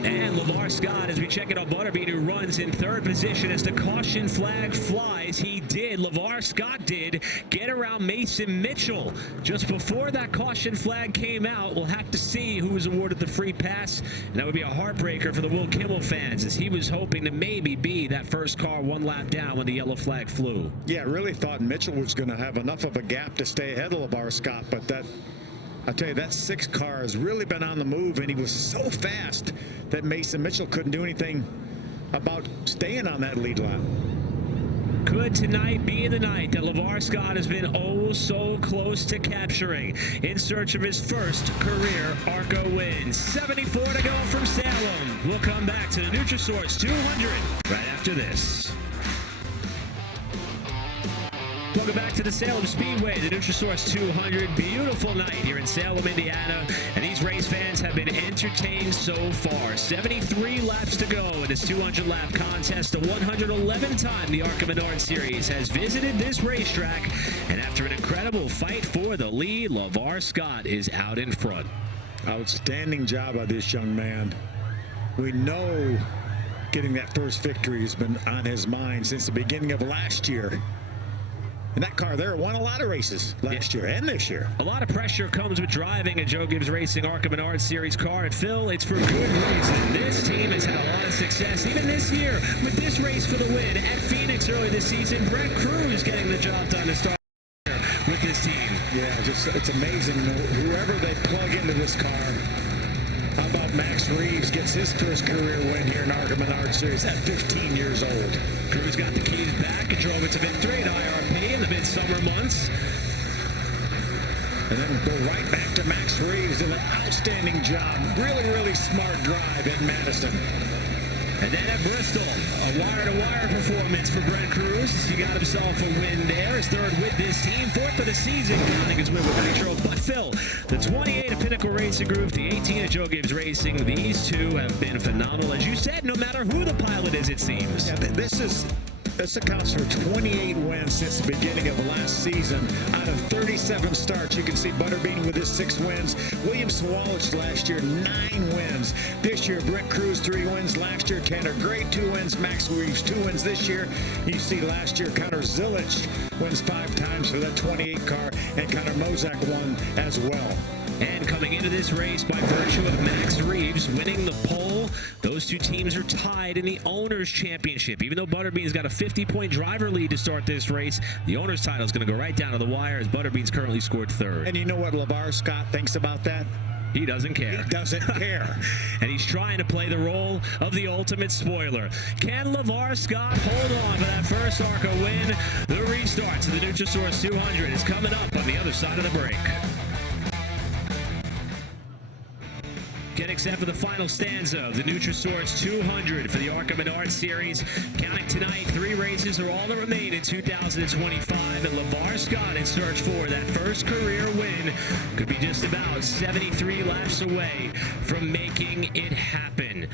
And LeVar Scott, as we check it on Butterbean, who runs in third position as the caution flag flies. He did, LeVar Scott did, get around Mason Mitchell. Just before that caution flag came out, we'll have to see who was awarded the free pass. And that would be a heartbreaker for the Will Kimmel fans, as he was hoping to maybe be that first car one lap down when the yellow flag flew. Yeah, I really thought Mitchell was going to have enough of a gap to stay ahead of LeVar Scott, but that, I tell you, that 6 car has really been on the move, and he was so fast that Mason Mitchell couldn't do anything about staying on that lead lap. Could tonight be the night that LeVar Scott has been oh so close to capturing in search of his first career ARCA win? 74 to go from Salem. We'll come back to the Nutrisource 200 right after this. Welcome back to the Salem Speedway, the Nutrisource 200. Beautiful night here in Salem, Indiana. And these race fans have been entertained so far. 73 laps to go in this 200-lap contest. The 111th time the ARCA Menards Series has visited this racetrack. And after an incredible fight for the lead, LeVar Scott is out in front. Outstanding job by this young man. We know getting that first victory has been on his mind since the beginning of last year. And that car there won a lot of races last year and this year. A lot of pressure comes with driving a Joe Gibbs Racing ARCA Menards Series car. And Phil, it's for good reason. This team has had a lot of success, even this year, with this race for the win at Phoenix early this season. Brett Cruz getting the job done to start with this team. Yeah, it's amazing. Whoever they plug into this car. How about Max Reeves gets his first career win here in ARCA Menards Series at 15 years old. Cruz got the keys back and drove it to victory at IRP in the midsummer months. And then go right back to Max Reeves in an outstanding job. Really, really smart drive in Madison. And then at Bristol, a wire-to-wire performance for Brett Cruz. He got himself a win there. His third with this team. Fourth of the season, counting his win with Nitro. But Phil, the 28 of Pinnacle Racing Group, the 18 of Joe Gibbs Racing, these two have been phenomenal. As you said, no matter who the pilot is, it seems. Yeah, this accounts for 28 wins since the beginning of last season. Out of 37 starts, you can see Butterbean with his 6 wins. William Sawalich last year, 9 wins. This year, Brett Cruz, 3 wins. Last year, Tanner Gray, 2 wins. Max Reeves, 2 wins this year. You see last year, Connor Zilich wins 5 times for that 28 car, and Connor Mozak won as well. And coming into this race by virtue of Max Reeves winning the pole, those two teams are tied in the Owners' Championship. Even though Butterbean's got a 50-point driver lead to start this race, the Owners' title is going to go right down to the wire as Butterbean's currently scored 3rd. And you know what LeVar Scott thinks about that? He doesn't care. He doesn't care. And he's trying to play the role of the ultimate spoiler. Can LeVar Scott hold on for that first ARCA win? The restart to the Nutrisource 200 is coming up on the other side of the break. Getting set for the final stanza of the Nutrisource 200 for the ARCA Menards Series. Counting tonight, 3 races are all that remain in 2025. And LeVar Scott in search for that first career win could be just about 73 laps away from making it happen.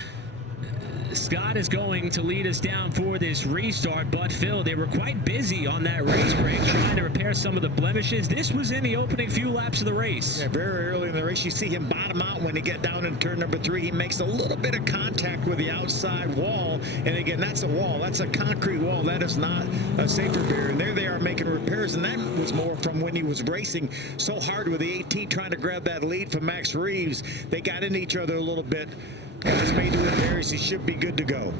Scott is going to lead us down for this restart, but Phil, they were quite busy on that race break trying to repair some of the blemishes. This was in the opening few laps of the race. Yeah, very early in the race, you see him bottom out when he get down in turn number 3. He makes a little bit of contact with the outside wall, and again, that's a wall. That's a concrete wall. That is not a safety barrier, and there they are making repairs, and that was more from when he was racing so hard with the 18 trying to grab that lead from Max Reeves. They got into each other a little bit. Guys made the repairs. He should be good to go.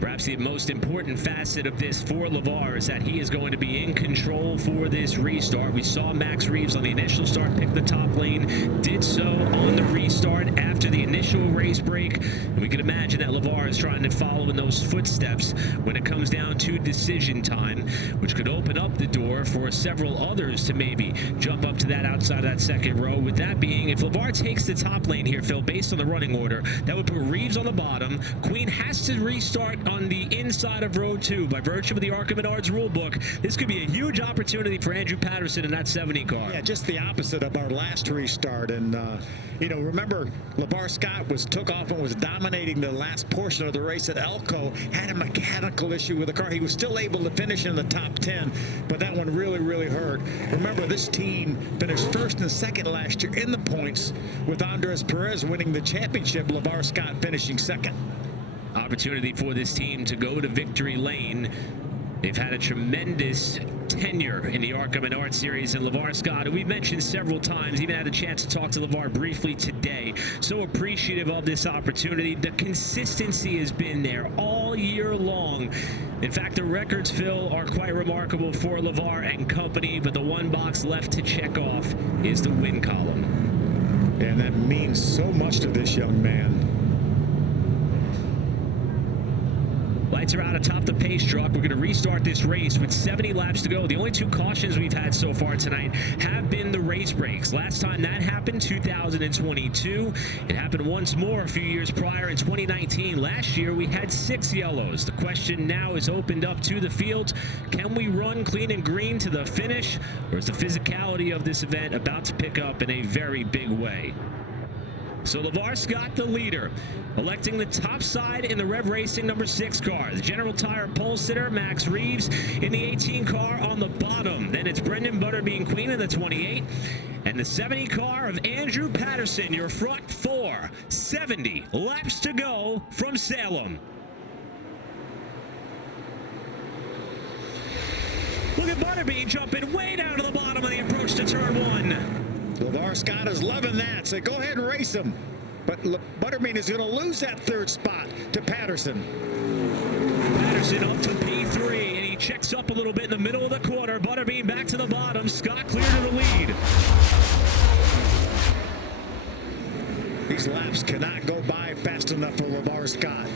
Perhaps the most important facet of this for LeVar is that he is going to be in control for this restart. We saw Max Reeves on the initial start pick the top lane, did so on the restart after the initial race break. And we can imagine that LeVar is trying to follow in those footsteps when it comes down to decision time, which could open up the door for several others to maybe jump up to that outside of that second row. With that being, if LeVar takes the top lane here, Phil, based on the running order, that would put Reeves on the bottom. Queen has to restart on the inside of row 2. By virtue of the ARCA Menards rulebook, this could be a huge opportunity for Andrew Patterson in that 70 car. Yeah, just the opposite of our last restart. And, you know, remember, LeVar Scott took off and was dominating the last portion of the race at Elko, had a mechanical issue with the car. He was still able to finish in the top 10, but that one really, really hurt. Remember, this team finished first and second last year in the points, with Andres Perez winning the championship, LeVar Scott finishing second. Opportunity for this team to go to victory lane. They've had a tremendous tenure in the ARCA Menards Series, and LeVar Scott, who we've mentioned several times, even had a chance to talk to LeVar briefly today. So appreciative of this opportunity. The consistency has been there all year long. In fact, the records, Phil, are quite remarkable for LeVar and company, but the one box left to check off is the win column. And that means so much to this young man. Lights are out atop the pace truck. We're going to restart this race with 70 laps to go. The only 2 cautions we've had so far tonight have been the race brakes. Last time that happened, 2022. It happened once more a few years prior in 2019. Last year, we had 6 yellows. The question now is opened up to the field. Can we run clean and green to the finish, or is the physicality of this event about to pick up in a very big way? So LeVar Scott, the leader, electing the top side in the Rev Racing number 6 car. The General Tire pole sitter, Max Reeves, in the 18 car on the bottom. Then it's Brendan Butterbean Queen in the 28. And the 70 car of Andrew Patterson, your front 4. 70 laps to go from Salem. Look at Butterbean jumping way down to the bottom of the approach to turn 1. LeVar Scott is loving that, so go ahead and race him. But Butterbean is going to lose that 3rd spot to Patterson. Patterson up to P3, and he checks up a little bit in the middle of the quarter. Butterbean back to the bottom. Scott clear to the lead. These laps cannot go by fast enough for LeVar Scott.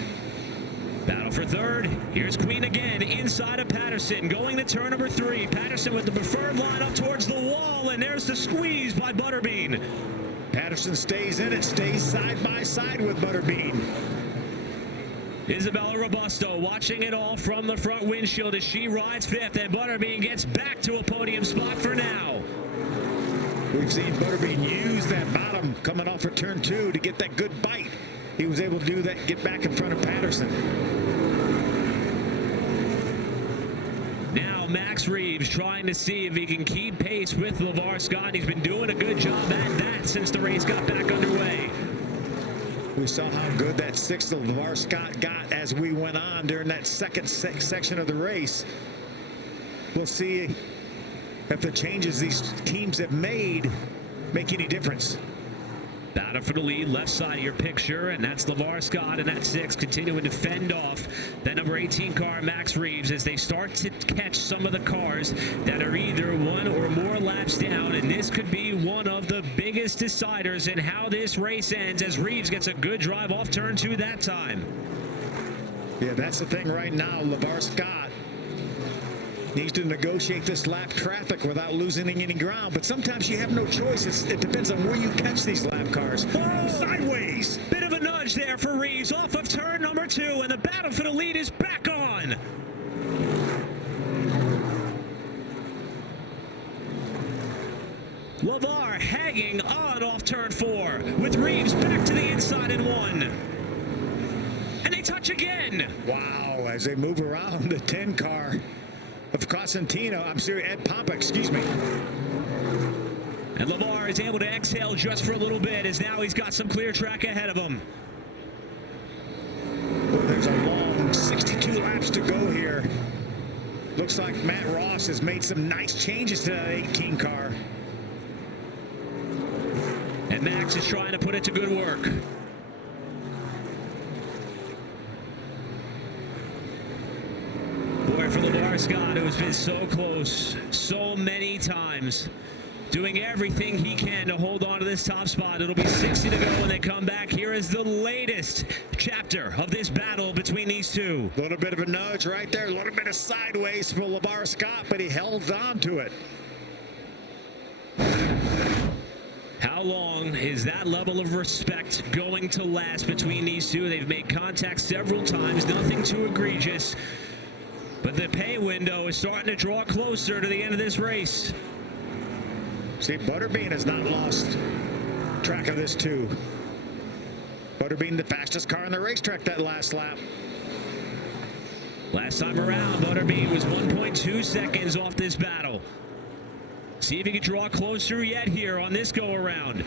Battle for 3rd. Here's Queen again, inside of Patterson, going to turn number 3. Patterson with the preferred line up towards the wall, and there's the squeeze by Butterbean. Patterson stays in it, stays side by side with Butterbean. Isabella Robusto watching it all from the front windshield as she rides 5th, and Butterbean gets back to a podium spot for now. We've seen Butterbean use that bottom coming off of turn 2 to get that good bite. He was able to do that, get back in front of Patterson. Now Max Reeves trying to see if he can keep pace with LeVar Scott. He's been doing a good job at that since the race got back underway. We saw how good that 6th of LeVar Scott got as we went on during that second section of the race. We'll see if the changes these teams have made make any difference. Battle for the lead, left side of your picture, and that's LeVar Scott in that 6, continuing to fend off that number 18 car, Max Reeves, as they start to catch some of the cars that are either 1 or more laps down, and this could be one of the biggest deciders in how this race ends, as Reeves gets a good drive off turn 2 that time. Yeah, that's the thing right now. LeVar Scott needs to negotiate this lap traffic without losing any ground, but sometimes you have no choice. It depends on where you catch these lap cars. Oh, sideways. Bit of a nudge there for Reeves off of turn number 2, and the battle for the lead is back on. LeVar hanging on off turn 4 with Reeves back to the inside in 1. And they touch again. Wow, as they move around the 10 car of Cosentino, Ed Pompa, excuse me. And LeVar is able to exhale just for a little bit, as now he's got some clear track ahead of him. Well, there's a long 62 laps to go here. Looks like Matt Ross has made some nice changes to that 18 car. And Max is trying to put it to good work. Boy, for LeVar Scott, who has been so close so many times, doing everything he can to hold on to this top spot. It'll be 60 to go when they come back. Here is the latest chapter of this battle between these two. A little bit of a nudge right there, a little bit of sideways for LeVar Scott, but he held on to it. How how long is that level of respect going to last between these two? They've made contact several times, nothing too egregious. But the pay window is starting to draw closer to the end of this race. See, Butterbean has not lost track of this too. Butterbean, the fastest car on the racetrack that last lap. Last time around, Butterbean was 1.2 seconds off this battle. See if he can draw closer yet here on this go-around.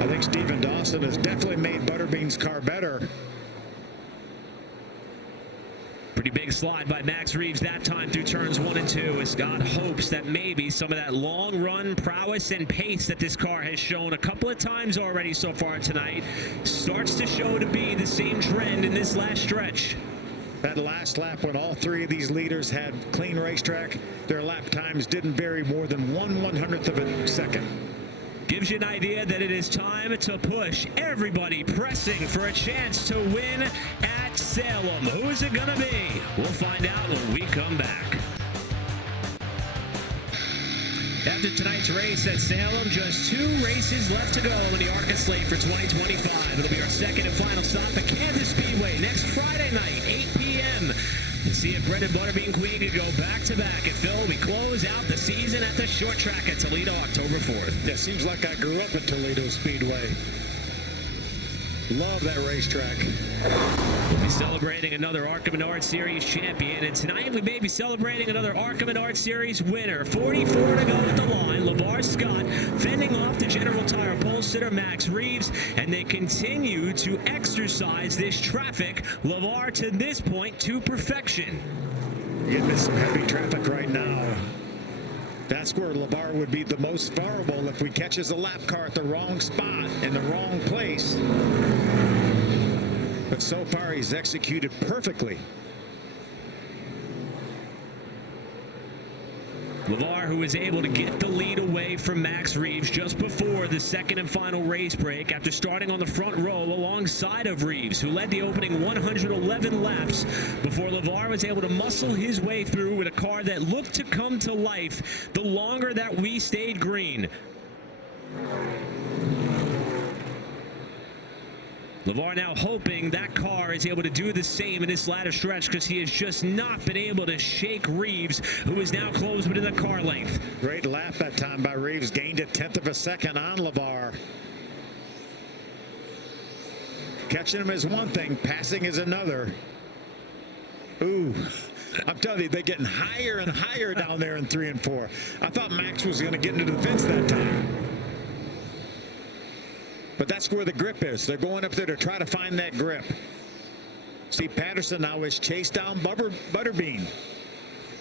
I think Steven Dawson has definitely made Butterbean's car better. Pretty big slide by Max Reeves that time through turns 1 and 2 as Scott hopes that maybe some of that long run prowess and pace that this car has shown a couple of times already so far tonight starts to show to be the same trend in this last stretch. That last lap when all three of these leaders had clean racetrack, their lap times didn't vary more than 1/100th of a second. Gives you an idea that it is time to push. Everybody pressing for a chance to win at Salem. Who is it going to be? We'll find out when we come back. After tonight's race at Salem, just 2 races left to go in the ARCA slate for 2025. It'll be our second and final stop at Kansas Speedway next Friday night, 8 p.m. to see if Brendan Butterbean Queen can go back-to-back. If Phil, we close out the season at the short track at Toledo, October 4th. Yeah, seems like I grew up at Toledo Speedway. Love that racetrack. We'll be celebrating another ARCA Menards Series champion, and tonight we may be celebrating another ARCA Menards Series winner. 44 to go at the line. LeVar Scott fending off the General Tire pole sitter Max Reeves, and they continue to exercise this traffic, LeVar, to this point, to perfection. Getting in some heavy traffic right now. That's where LeVar would be the most vulnerable if we catches a lap car at the wrong spot in the wrong place. But so far he's executed perfectly. LeVar, who was able to get the lead away from Max Reeves just before the second and final race break after starting on the front row alongside of Reeves, who led the opening 111 laps before LeVar was able to muscle his way through with a car that looked to come to life the longer that we stayed green. LeVar now hoping that car is able to do the same in this latter stretch because he has just not been able to shake Reeves, who is now close within the car length. Great lap that time by Reeves. Gained 1/10 of a second on LeVar. Catching him is one thing, passing is another. Ooh, I'm telling you, they're getting higher and higher down there in 3 and 4. I thought Max was going to get into the fence that time. But that's where the grip is. They're going up there to try to find that grip. See, Patterson now has chased down Butterbean.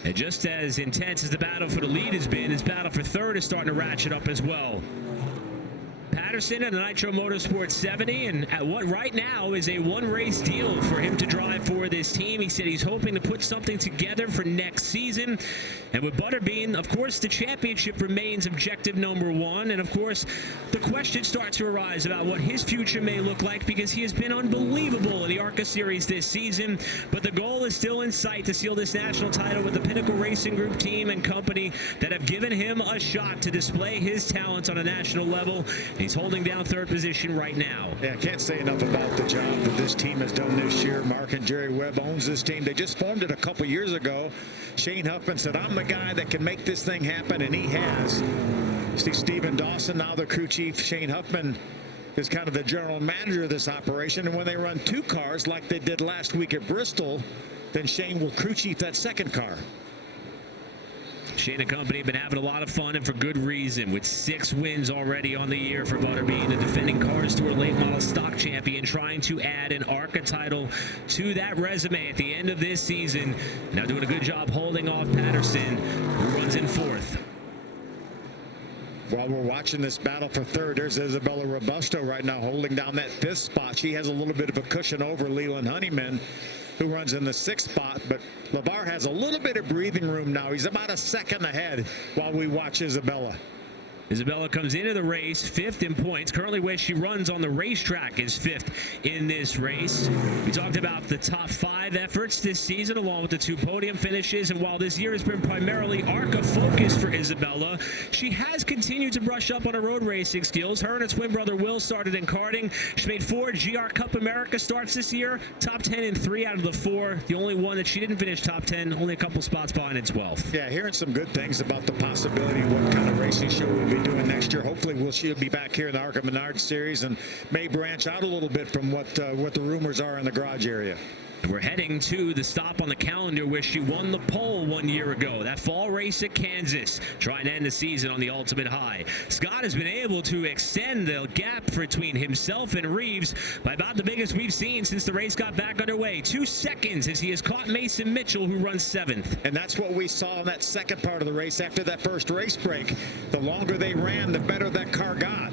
And just as intense as the battle for the lead has been, his battle for third is starting to ratchet up as well. Patterson in the Nitro Motorsports 70, and at what right now is a one-race deal for him to drive for this team. He said he's hoping to put something together for next season. And with Butterbean, of course, the championship remains objective number 1. And, of course, the questions start to arise about what his future may look like because he has been unbelievable in the ARCA Series this season. But the goal is still in sight to seal this national title with the Pinnacle Racing Group team and company that have given him a shot to display his talents on a national level. He's holding down third position right now. Yeah, I can't say enough about the job that this team has done this year. Mark and Jerry Webb owns this team. They just formed it a couple years ago. Shane Huffman said, I'm the guy that can make this thing happen, and he has. See Steven Dawson, now the crew chief. Shane Huffman is kind of the general manager of this operation, and when they run 2 cars like they did last week at Bristol, then Shane will crew chief that second car. Shane and company have been having a lot of fun, and for good reason, with 6 wins already on the year for Butterbean, the defending Cars Tour late model stock champion, trying to add an ARCA title to that resume at the end of this season. Now doing a good job holding off Patterson, who runs in 4th. While we're watching this battle for third, there's Isabella Robusto right now holding down that 5th spot. She has a little bit of a cushion over Leland Honeyman, who runs in the 6th spot, but LeVar has a little bit of breathing room now. He's about a second ahead while we watch Isabella. Isabella comes into the race 5th in points. Currently where she runs on the racetrack is 5th in this race. We talked about the top 5 efforts this season along with the 2 podium finishes. And while this year has been primarily ARCA focused for Isabella, she has continued to brush up on her road racing skills. Her and her twin brother Will started in karting. She made 4 GR Cup America starts this year. Top 10 in 3 out of the 4. The only one that she didn't finish top 10, only a couple spots behind in 12th. Yeah, hearing some good things about the possibility of what kind of racing she'll be doing next year. Hopefully she'll be back here in the ARCA Menards Series and may branch out a little bit from what the rumors are in the garage area. We're heading to the stop on the calendar where she won the pole 1 year ago. That fall race at Kansas, trying to end the season on the ultimate high. Scott has been able to extend the gap between himself and Reeves by about the biggest we've seen since the race got back underway. 2 seconds as he has caught Mason Mitchell, who runs 7th. And that's what we saw in that second part of the race after that first race break. The longer they ran, the better that car got.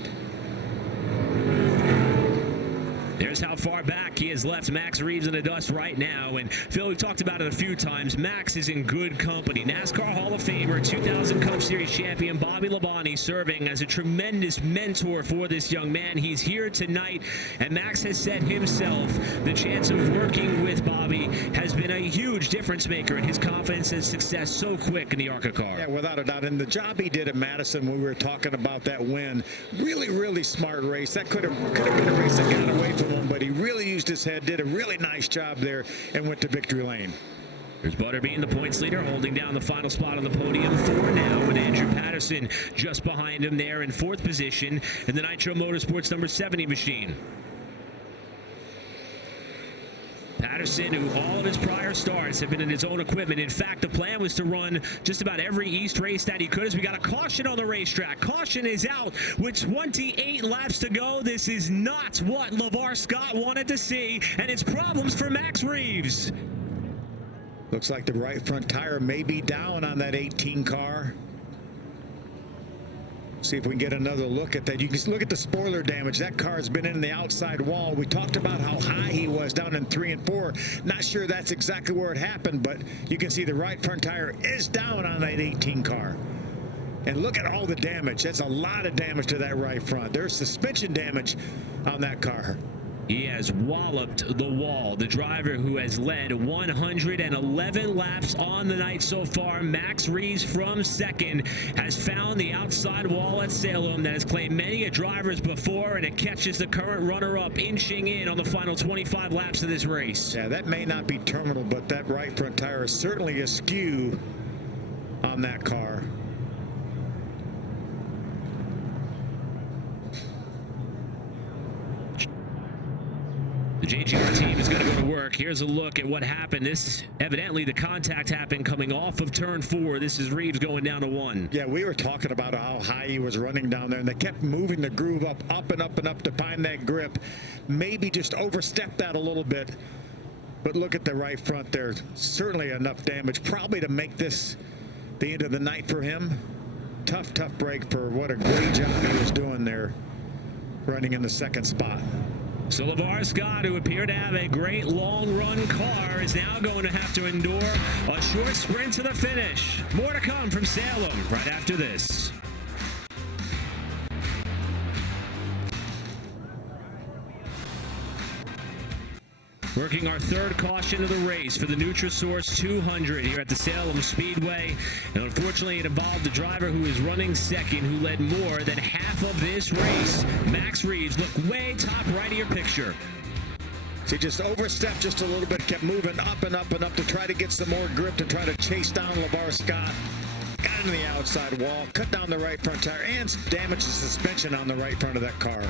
There's how far back he has left Max Reeves in the dust right now. And Phil, we've talked about it a few times. Max is in good company. NASCAR Hall of Famer, 2000 Cup Series champion Bobby Labonte serving as a tremendous mentor for this young man. He's here tonight, and Max has said himself the chance of working with Bobby has been a huge difference maker in his confidence and success so quick in the ARCA car. Yeah, without a doubt. And the job he did at Madison when we were talking about that win, really smart race. That could have been a race that got away from him, but he really used his head, did a really nice job there, and went to victory lane. There's Butterbean, the points leader, holding down the final spot on the podium for now, with Andrew Patterson just behind him there in 4th position in the Nitro Motorsports number 70 machine. Patterson, who all of his prior starts have been in his own equipment. In fact, the plan was to run just about every East race that he could, as we got a caution on the racetrack. Caution is out with 28 laps to go. This is not what LeVar Scott wanted to see, and it's problems for Max Reeves. Looks like the right front tire may be down on that 18 car. See if we can get another look at that. You can look at the spoiler damage. That car has been in the outside wall. We talked about how high he was down in 3 and 4. Not sure that's exactly where it happened, but you can see the right front tire is down on that 18 car. And look at all the damage. That's a lot of damage to that right front. There's suspension damage on that car. He has walloped the wall. The driver who has led 111 laps on the night so far, Max Reeves from 2nd, has found the outside wall at Salem that has claimed many a drivers before, and it catches the current runner-up inching in on the final 25 laps of this race. Yeah, that may not be terminal, but that right front tire is certainly askew on that car. The JGR team is going to go to work. Here's a look at what happened. This, evidently, the contact happened coming off of turn 4. This is Reeves going down to 1. Yeah, we were talking about how high he was running down there, and they kept moving the groove up and up and up to find that grip. Maybe just overstepped that a little bit. But look at the right front there. Certainly enough damage, probably to make this the end of the night for him. Tough break for what a great job he was doing there, running in the 2nd spot. So LeVar Scott, who appeared to have a great long-run car, is now going to have to endure a short sprint to the finish. More to come from Salem right after this. Working our 3rd caution of the race for the Nutrisource 200 here at the Salem Speedway. And unfortunately, it involved a driver who is running 2nd, who led more than half of this race. Max Reeves, look way top right of your picture. He just overstepped just a little bit, kept moving up and up and up to try to get some more grip, to try to chase down LeVar Scott. Got into the outside wall, cut down the right front tire, and damaged the suspension on the right front of that car.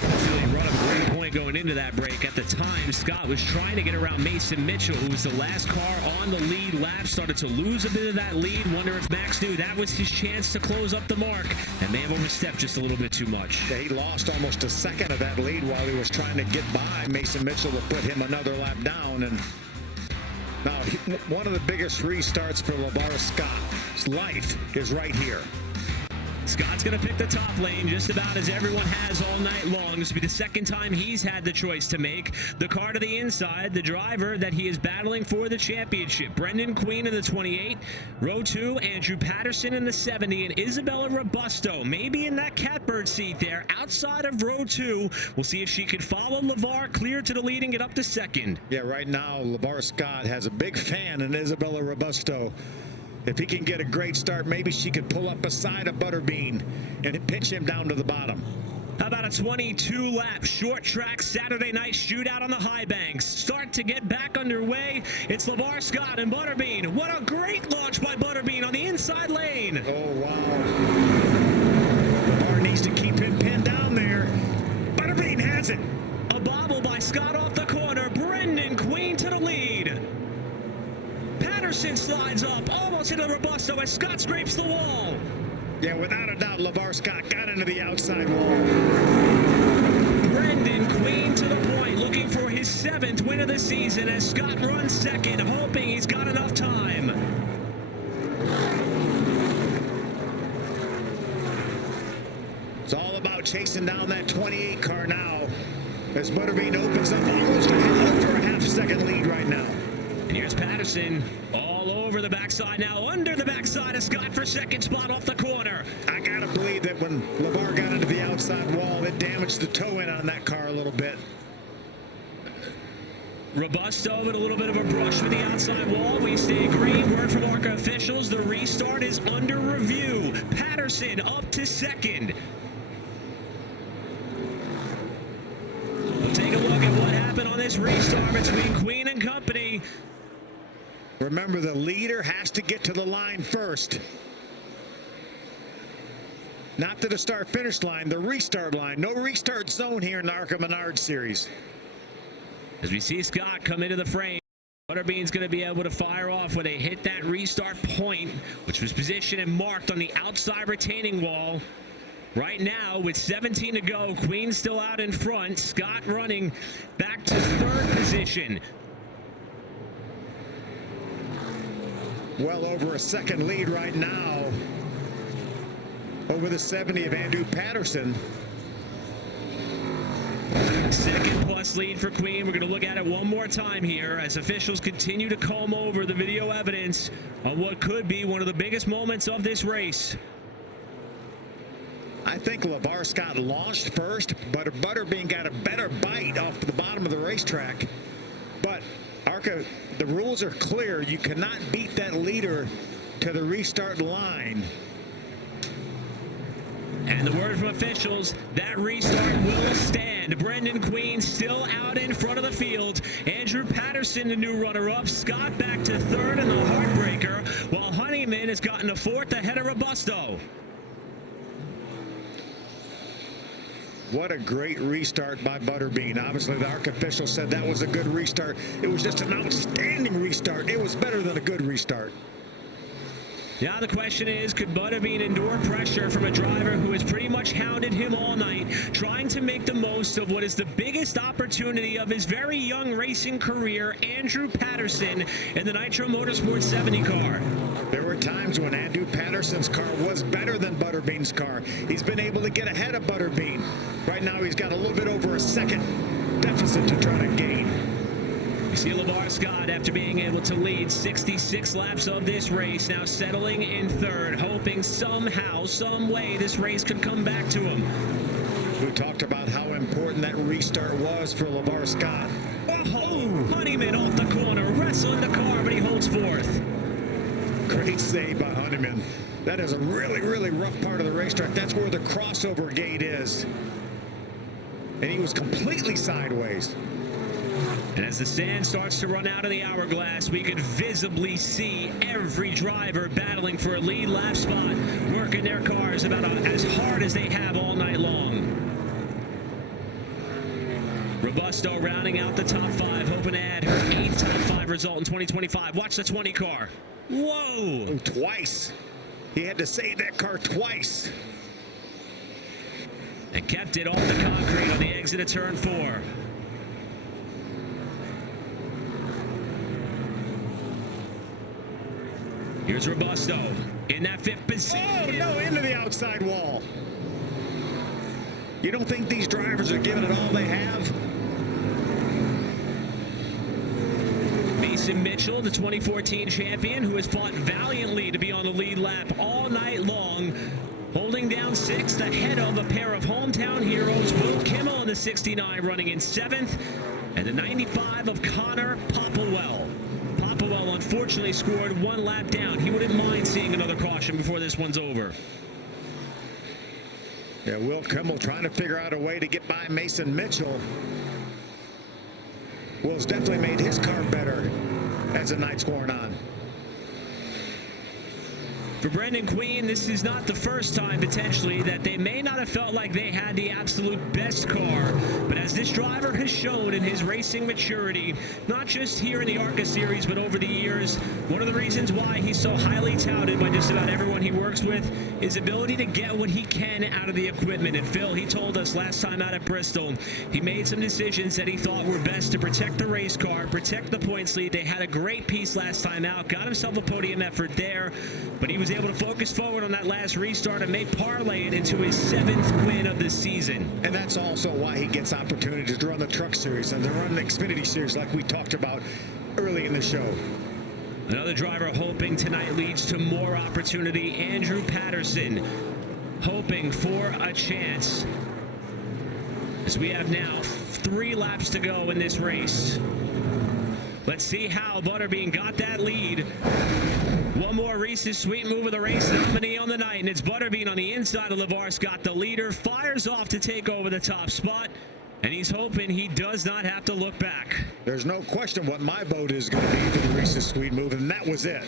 He brought up a great point going into that break. At the time, Scott was trying to get around Mason Mitchell, who was the last car on the lead lap, started to lose a bit of that lead. Wonder if Max knew that was his chance to close up the mark, and may have overstepped just a little bit too much. Yeah, he lost almost a second of that lead while he was trying to get by Mason Mitchell to put him another lap down. And now, one of the biggest restarts for LeVar Scott's life is right here. Scott's going to pick the top lane just about as everyone has all night long. This will be the second time he's had the choice to make. The car to the inside, the driver that he is battling for the championship. Brendan Queen in the 28. Row 2, Andrew Patterson in the 70. And Isabella Robusto maybe in that catbird seat there outside of row 2. We'll see if she could follow LeVar clear to the lead and get up to second. Yeah, right now, LeVar Scott has a big fan in Isabella Robusto. If he can get a great start, maybe she could pull up beside a Butterbean and pinch him down to the bottom. How about a 22-lap short track Saturday night shootout on the high banks? Start to get back underway. It's LeVar Scott and Butterbean. What a great launch by Butterbean on the inside lane. Oh, wow. LeVar needs to keep him pinned down there. Butterbean has it. A bobble by Scott off the corner. Brendan Queen to the lead. Patterson slides up, almost into Robusto as Scott scrapes the wall. Yeah, without a doubt, LeVar Scott got into the outside wall. Brendan Queen to the point, looking for his 7th win of the season as Scott runs second, hoping he's got enough time. It's all about chasing down that 28 car now as Butterbean opens up almost over a half-second lead right now. And here's Patterson all over the backside now, under the backside of Scott for second spot off the corner. I gotta believe that when LeVar got into the outside wall, it damaged the toe in on that car a little bit. Robusto with a little bit of a brush with the outside wall. We stay green. Word from ARCA officials, the restart is under review. Patterson up to second. We'll take a look at what happened on this restart between Queen and company. Remember, the leader has to get to the line first. Not to the start-finish line, the restart line. No restart zone here in the ARCA Menards Series. As we see Scott come into the frame, Butterbean's going to be able to fire off when they hit that restart point, which was positioned and marked on the outside retaining wall. Right now, with 17 to go, Queen still out in front. Scott running back to 3rd position. Well over a second lead right now over the 70 of Andrew Patterson. Second plus lead for Queen. We're going to look at it one more time here as officials continue to comb over the video evidence on what could be one of the biggest moments of this race. I think LeVar Scott launched first, but Butterbean got a better bite off the bottom of the racetrack. But ARCA, the rules are clear. You cannot beat that leader to the restart line. And the word from officials, that restart will stand. Brendan Queen still out in front of the field. Andrew Patterson, the new runner-up. Scott back to 3rd in the heartbreaker, while Honeyman has gotten to 4th ahead of Robusto. What a great restart by Butterbean. Obviously, the ARCA official said that was a good restart. It was just an outstanding restart. It was better than a good restart. Now the question is, could Butterbean endure pressure from a driver who has pretty much hounded him all night, trying to make the most of what is the biggest opportunity of his very young racing career, Andrew Patterson, in the Nitro Motorsports 70 car? There were times when Andrew Patterson's car was better than Butterbean's car. He's been able to get ahead of Butterbean. Right now, he's got a little bit over a second deficit to try to gain. You see LeVar Scott, after being able to lead 66 laps of this race, now settling in 3rd, hoping somehow, some way this race could come back to him. We talked about how important that restart was for LeVar Scott. Oh, Honeyman off the corner, wrestling the car, but he holds 4th. Great save by Honeyman. That is a really, really rough part of the racetrack. That's where the crossover gate is. And he was completely sideways. And as the sand starts to run out of the hourglass, we could visibly see every driver battling for a lead lap spot, working their cars about as hard as they have all night long. Robusto rounding out the top 5, hoping to add her 8th top 5 result in 2025. Watch the 20 car. Whoa! Oh, twice. He had to save that car twice. And kept it off the concrete on the exit of turn 4. Here's Robusto in that 5th position. Oh, no, into the outside wall. You don't think these drivers are giving it all they have? Mason Mitchell, the 2014 champion, who has fought valiantly to be on the lead lap all night long, holding down 6th ahead of a pair of hometown heroes, Will Kimmel in the 69 running in 7th, and the 95 of Connor Popplewell. Popplewell unfortunately scored 1 lap down. He wouldn't mind seeing another caution before this one's over. Yeah, Will Kimmel trying to figure out a way to get by Mason Mitchell. Will's definitely made his car better as the night's going on. For Brendan Queen, this is not the first time, potentially, that they may not have felt like they had the absolute best car. But as this driver has shown in his racing maturity, not just here in the ARCA Series, but over the years, one of the reasons why he's so highly touted by just about everyone he works with is ability to get what he can out of the equipment. And Phil, he told us last time out at Bristol, he made some decisions that he thought were best to protect the race car, protect the points lead. They had a great piece last time out, got himself a podium effort there, but he was able to focus forward on that last restart and may parlay it into his 7th win of the season. And that's also why he gets opportunities to run the Truck Series and to run the Xfinity Series like we talked about early in the show. Another driver hoping tonight leads to more opportunity. Andrew Patterson hoping for a chance, as we have now 3 laps to go in this race. Let's see how Butterbean got that lead. One more Reese's Sweet Move of the race nominee on the night, and it's Butterbean on the inside of LeVar Scott, the leader, fires off to take over the top spot, and he's hoping he does not have to look back. There's no question what my vote is going to be for the Reese's Sweet Move, and that was it.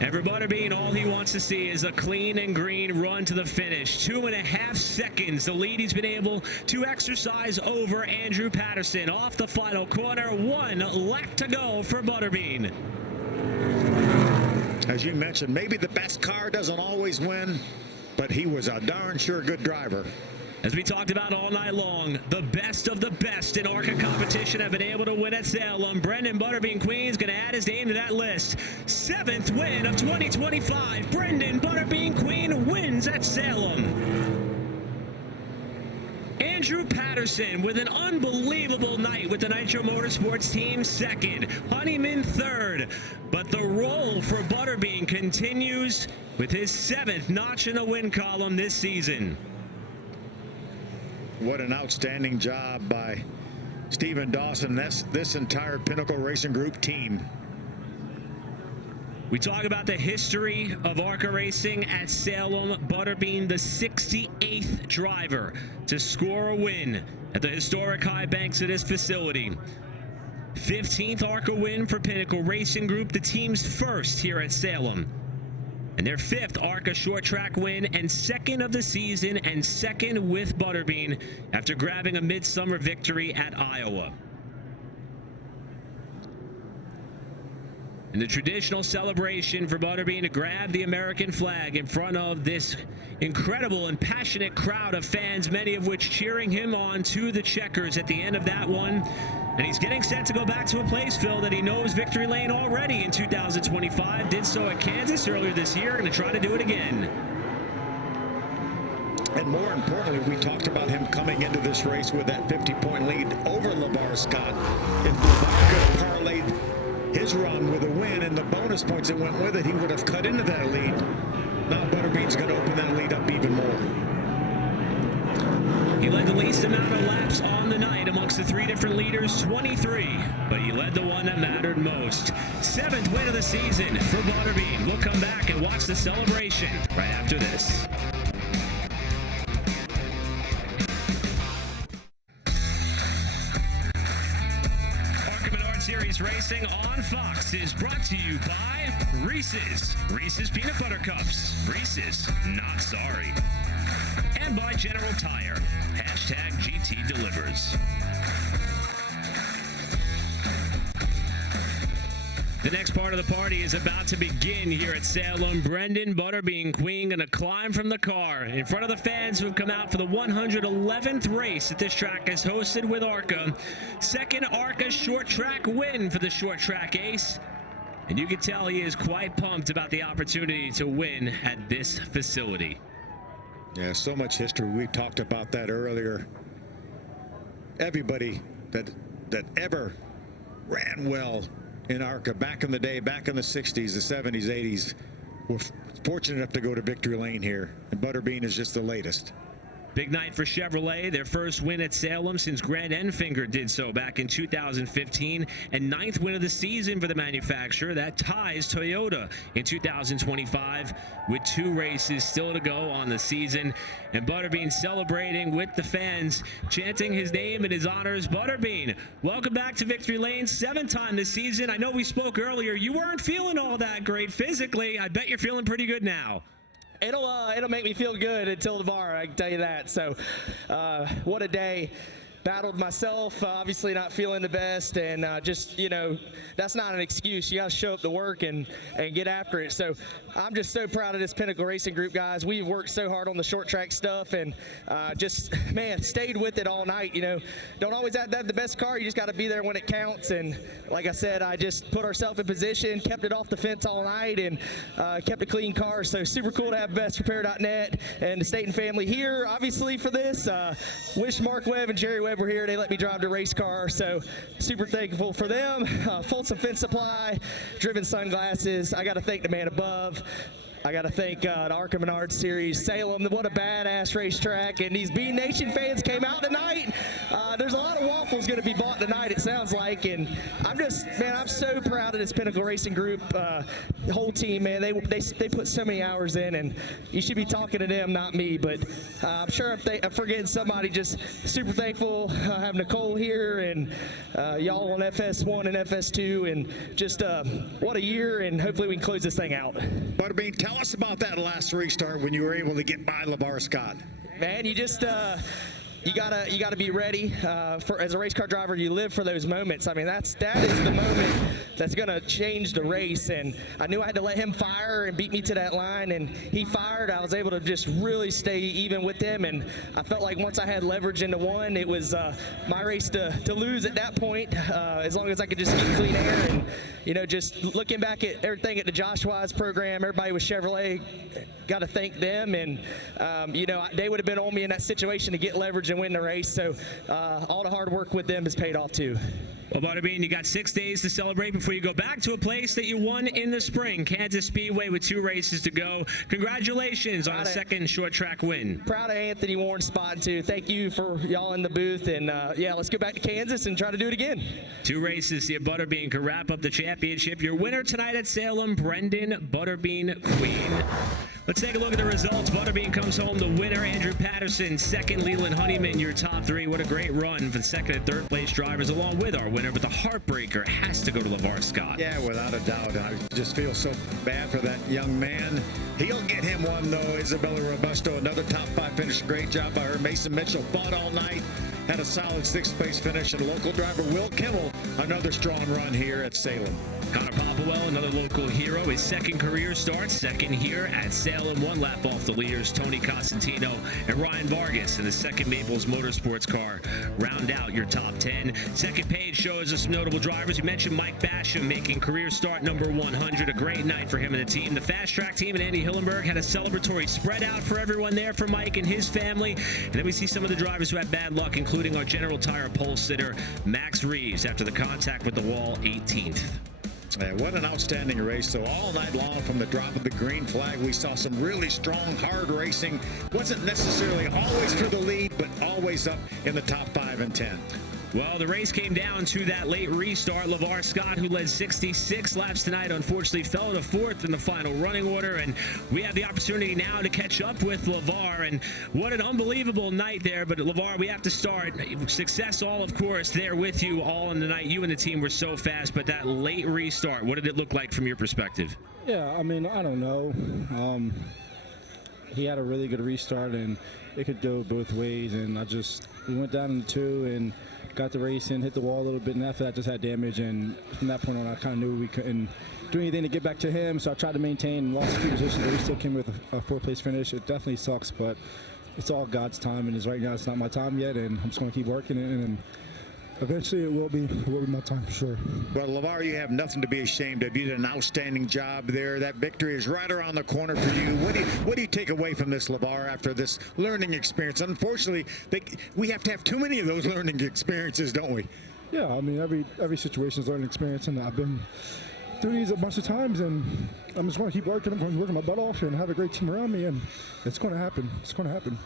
And for Butterbean, all he wants to see is a clean and green run to the finish. 2.5 seconds, the lead he's been able to exercise over Andrew Patterson. Off the final corner, 1 lap to go for Butterbean. As you mentioned, maybe the best car doesn't always win, but he was a darn sure good driver. As we talked about all night long, the best of the best in ARCA competition have been able to win at Salem. Brendan Butterbean Queen is going to add his name to that list. 7th win of 2025. Brendan Butterbean Queen wins at Salem. Andrew Patterson with an unbelievable night with the Nitro Motorsports team 2nd. Honeyman 3rd. But the roll for Butterbean continues with his 7th notch in the win column this season. What an outstanding job by Stephen Dawson, this entire Pinnacle Racing Group team. We talk about the history of ARCA racing at Salem. Butterbean, the 68th driver to score a win at the historic high banks of this facility. 15th ARCA win for Pinnacle Racing Group, the team's first here at Salem. And their 5th ARCA short track win and 2nd of the season, and 2nd with Butterbean after grabbing a midsummer victory at Iowa. And the traditional celebration for Butterbean to grab the American flag in front of this incredible and passionate crowd of fans, many of which cheering him on to the checkers at the end of that one. And he's getting set to go back to a place, Phil, that he knows victory lane already in 2025. Did so at Kansas earlier this year. Going to try to do it again. And more importantly, we talked about him coming into this race with that 50-point lead over LeVar Scott. If LeVar could have parlayed his run with a win and the bonus points that went with it, he would have cut into that lead. Now Butterbean's going to open that lead up even more. He led the least amount of laps on the night amongst the 3 different leaders, 23. But he led the one that mattered most. 7th win of the season for Butterbean. We'll come back and watch the celebration right after this. ARCA Menards Series Racing on Fox is brought to you by Reese's. Reese's Peanut Butter Cups. Reese's, not sorry. And by General Tire. Hashtag GT Delivers. The next part of the party is about to begin here at Salem. Brendan Butterbean Queen going to climb from the car in front of the fans who have come out for the 111th race that this track is hosted with ARCA. 2nd ARCA short track win for the short track ace. And you can tell he is quite pumped about the opportunity to win at this facility. Yeah, so much history. We talked about that earlier. Everybody that ever ran well in ARCA back in the day, back in the 60s, the 70s, 80s, were fortunate enough to go to victory lane here. And Butterbean is just the latest. Big night for Chevrolet, their first win at Salem since Grant Enfinger did so back in 2015, and 9th win of the season for the manufacturer. That ties Toyota in 2025 with 2 races still to go on the season. And Butterbean celebrating with the fans, chanting his name in his honors. Butterbean, welcome back to Victory Lane, 7th time this season. I know we spoke earlier. You weren't feeling all that great physically. I bet you're feeling pretty good now. It'll make me feel good until tomorrow, I can tell you that. So what a day. Battled myself, obviously not feeling the best, and just, you know, that's not an excuse. You got to show up to work and get after it. So I'm just so proud of this Pinnacle Racing Group, guys. We've worked so hard on the short track stuff, and just, man, stayed with it all night. You know, don't always have to have the best car. You just got to be there when it counts. And like I said, I just put ourselves in position, kept it off the fence all night, and kept a clean car. So super cool to have bestrepair.net and the Staten family here, obviously, for this. Wish Mark Webb and Jerry Webb were here. They let me drive the race car, so super thankful for them. Folsom Fence Supply, Driven Sunglasses. I got to thank the man above. I got to thank the ARCA Menards Series, Salem. What a badass racetrack. And these Bean Nation fans came out tonight. There's a lot of waffles going to be bought tonight, it sounds like. And I'm just, man, I'm so proud of this Pinnacle Racing Group. The whole team, man, they put so many hours in. And you should be talking to them, not me. But I'm sure I'm forgetting somebody. Just super thankful. Have Nicole here and y'all on FS1 and FS2. And just what a year. And hopefully we can close this thing out. Butterbean, tell us about that last restart when you were able to get by LeVar Scott. Man, you just you gotta be ready. As a race car driver, you live for those moments. I mean, that is the moment that's gonna change the race. And I knew I had to let him fire and beat me to that line, and he fired. I was able to just really stay even with him, and I felt like once I had leverage into one, it was my race to lose at that point. As long as I could just get clean air, and you know, just looking back at everything at the Josh Wise program, everybody with Chevrolet, got to thank them. And you know, they would have been on me in that situation to get leverage and win the race. So all the hard work with them has paid off too. Well, Butterbean, you got 6 days to celebrate before you go back to a place that you won in the spring, Kansas Speedway, with 2 races to go. Congratulations on a second short track win. Proud of Anthony Warren's spot too. Thank you for y'all in the booth, and yeah, let's go back to Kansas and try to do it again. 2 races, see if Butterbean can wrap up the championship. Your winner tonight at Salem, Brendan Butterbean Queen. Let's take a look at the results. Butterbean comes home the winner. Andrew Patterson, second. Leland Honeyman, your top 3. What a great run for the second and third place drivers, along with our winner. But the heartbreaker has to go to LeVar Scott. Yeah, without a doubt. I just feel so bad for that young man. He'll get him one, though. Isabella Robusto, another top 5 finish. Great job by her. Mason Mitchell fought all night. Had a solid 6th place finish. And local driver Will Kimmel, another strong run here at Salem. Connor Popplewell, another local hero, his second career start, second here at Salem, 1 lap off the leaders. Tony Costantino and Ryan Vargas in the second Maples Motorsports car round out your top 10. Second page shows us some notable drivers. You mentioned Mike Basham making career start number 100. A great night for him and the team. The Fast Track team and Andy Hillenberg had a celebratory spread out for everyone there for Mike and his family. And then we see some of the drivers who had bad luck, including our General Tire pole sitter, Max Reeves, after the contact with the wall, 18th. Yeah, what an outstanding race. So all night long from the drop of the green flag, we saw some really strong, hard racing. Wasn't necessarily always for the lead, but always up in the top 5 and 10. Well, the race came down to that late restart. LeVar Scott, who led 66 laps tonight, unfortunately fell to 4th in the final running order, and we have the opportunity now to catch up with LeVar. And what an unbelievable night there. But LeVar, we have to start. Success all, of course, there with you all in the night. You and the team were so fast, but that late restart, what did it look like from your perspective? Yeah, I mean, I don't know. He had a really good restart, and it could go both ways. And we went down in 2 and got the race in, hit the wall a little bit, and after that just had damage. And from that point on, I kind of knew we couldn't do anything to get back to him, so I tried to maintain and lost a few positions, but we still came with a 4th place finish. It definitely sucks, but it's all God's time, and right now it's not my time yet, and I'm just going to keep working it. And eventually it will be my time for sure. Well, LeVar, you have nothing to be ashamed of. You did an outstanding job there. That victory is right around the corner for you. What do you take away from this, LeVar, after this learning experience? Unfortunately, we have to have too many of those learning experiences, don't we? Yeah, I mean, every situation is a learning experience, and I've been through these a bunch of times, and I'm just going to keep working. I'm going to work my butt off and have a great team around me, and it's going to happen. It's going to happen.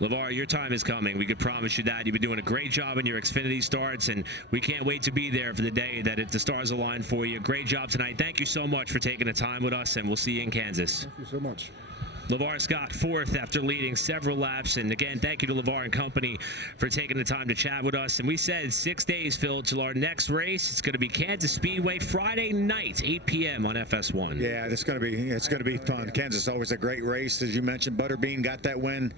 LeVar, your time is coming. We could promise you that. You've been doing a great job in your Xfinity starts, and we can't wait to be there for the day that the stars align for you. Great job tonight. Thank you so much for taking the time with us, and we'll see you in Kansas. Thank you so much. LeVar Scott, fourth after leading several laps. And again, thank you to LeVar and company for taking the time to chat with us. And we said 6 days, Phil, till our next race. It's going to be Kansas Speedway Friday night, 8 p.m. on FS1. Yeah, it's going to be fun. Kansas is always a great race. As you mentioned, Butterbean got that win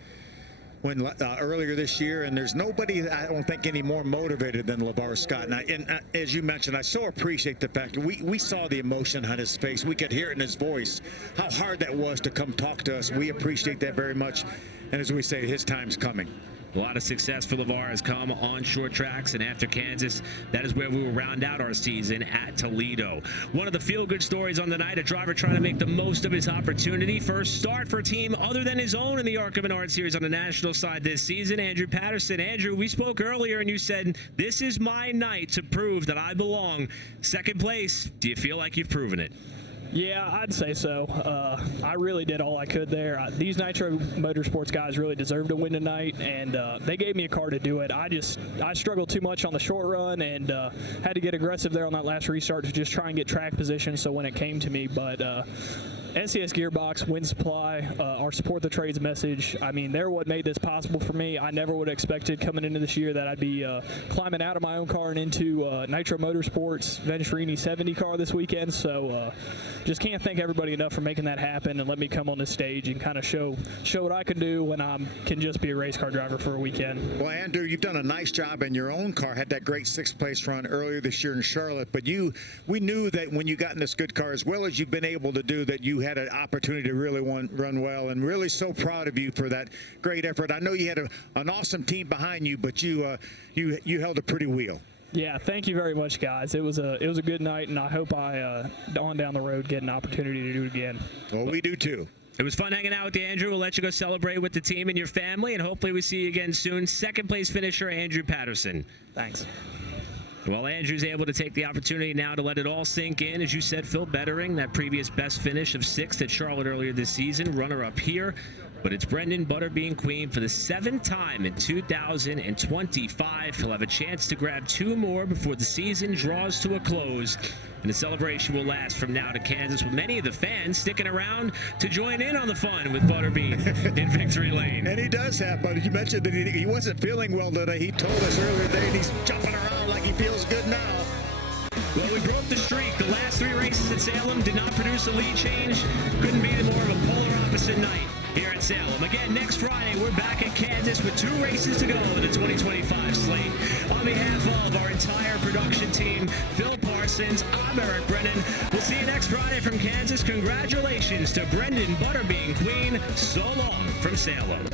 earlier this year, and there's nobody, I don't think, any more motivated than LeVar Scott. And as you mentioned, I so appreciate the fact that we saw the emotion on his face. We could hear it in his voice, how hard that was to come talk to us. We appreciate that very much. And as we say, his time's coming. A lot of success for LeVar has come on short tracks, and after Kansas, that is where we will round out our season at Toledo. One of the feel-good stories on the night, a driver trying to make the most of his opportunity. First start for a team other than his own in the ARCA Menards Series on the national side this season, Andrew Patterson. Andrew, we spoke earlier, and you said, this is my night to prove that I belong. Second place, do you feel like you've proven it? Yeah, I'd say so. I really did all I could there. These Nitro Motorsports guys really deserved to win tonight, and they gave me a car to do it. I struggled too much on the short run and had to get aggressive there on that last restart to just try and get track position so when it came to me. But NCS Gearbox, Wind Supply, our Support the Trades message, I mean, they're what made this possible for me. I never would have expected coming into this year that I'd be climbing out of my own car and into Nitro Motorsports Venturini 70 car this weekend. So just can't thank everybody enough for making that happen and let me come on this stage and kind of show what I can do when I can just be a race car driver for a weekend. Well, Andrew, you've done a nice job in your own car. Had that great sixth-place run earlier this year in Charlotte. But we knew that when you got in this good car, as well as you've been able to do, that you had an opportunity to really run well. And really so proud of you for that great effort. I know you had an awesome team behind you, but you held a pretty wheel. Yeah, thank you very much, guys. It was a good night, and I hope on down the road get an opportunity to do it again. Well, we do too. It was fun hanging out with you, Andrew. We'll let you go celebrate with the team and your family, and hopefully we see you again soon. Second place finisher, Andrew Patterson. Thanks. Well, Andrew's able to take the opportunity now to let it all sink in. As you said, Phil, bettering that previous best finish of 6th at Charlotte earlier this season. Runner-up here. But it's Brendan Butterbean Queen for the 7th time in 2025. He'll have a chance to grab 2 more before the season draws to a close. And the celebration will last from now to Kansas, with many of the fans sticking around to join in on the fun with Butterbean in Victory Lane. And he does have, but you mentioned that he wasn't feeling well today. He told us earlier today, and he's jumping around like he feels good now. Well, we broke the streak. The last 3 races at Salem did not produce a lead change. Couldn't be more of a polar opposite night here at Salem. Again, next Friday, we're back at Kansas with 2 races to go in the 2025 slate. On behalf of our entire production team, Phil Parsons, I'm Eric Brennan. We'll see you next Friday from Kansas. Congratulations to Brendan Butterbean Queen. So long from Salem.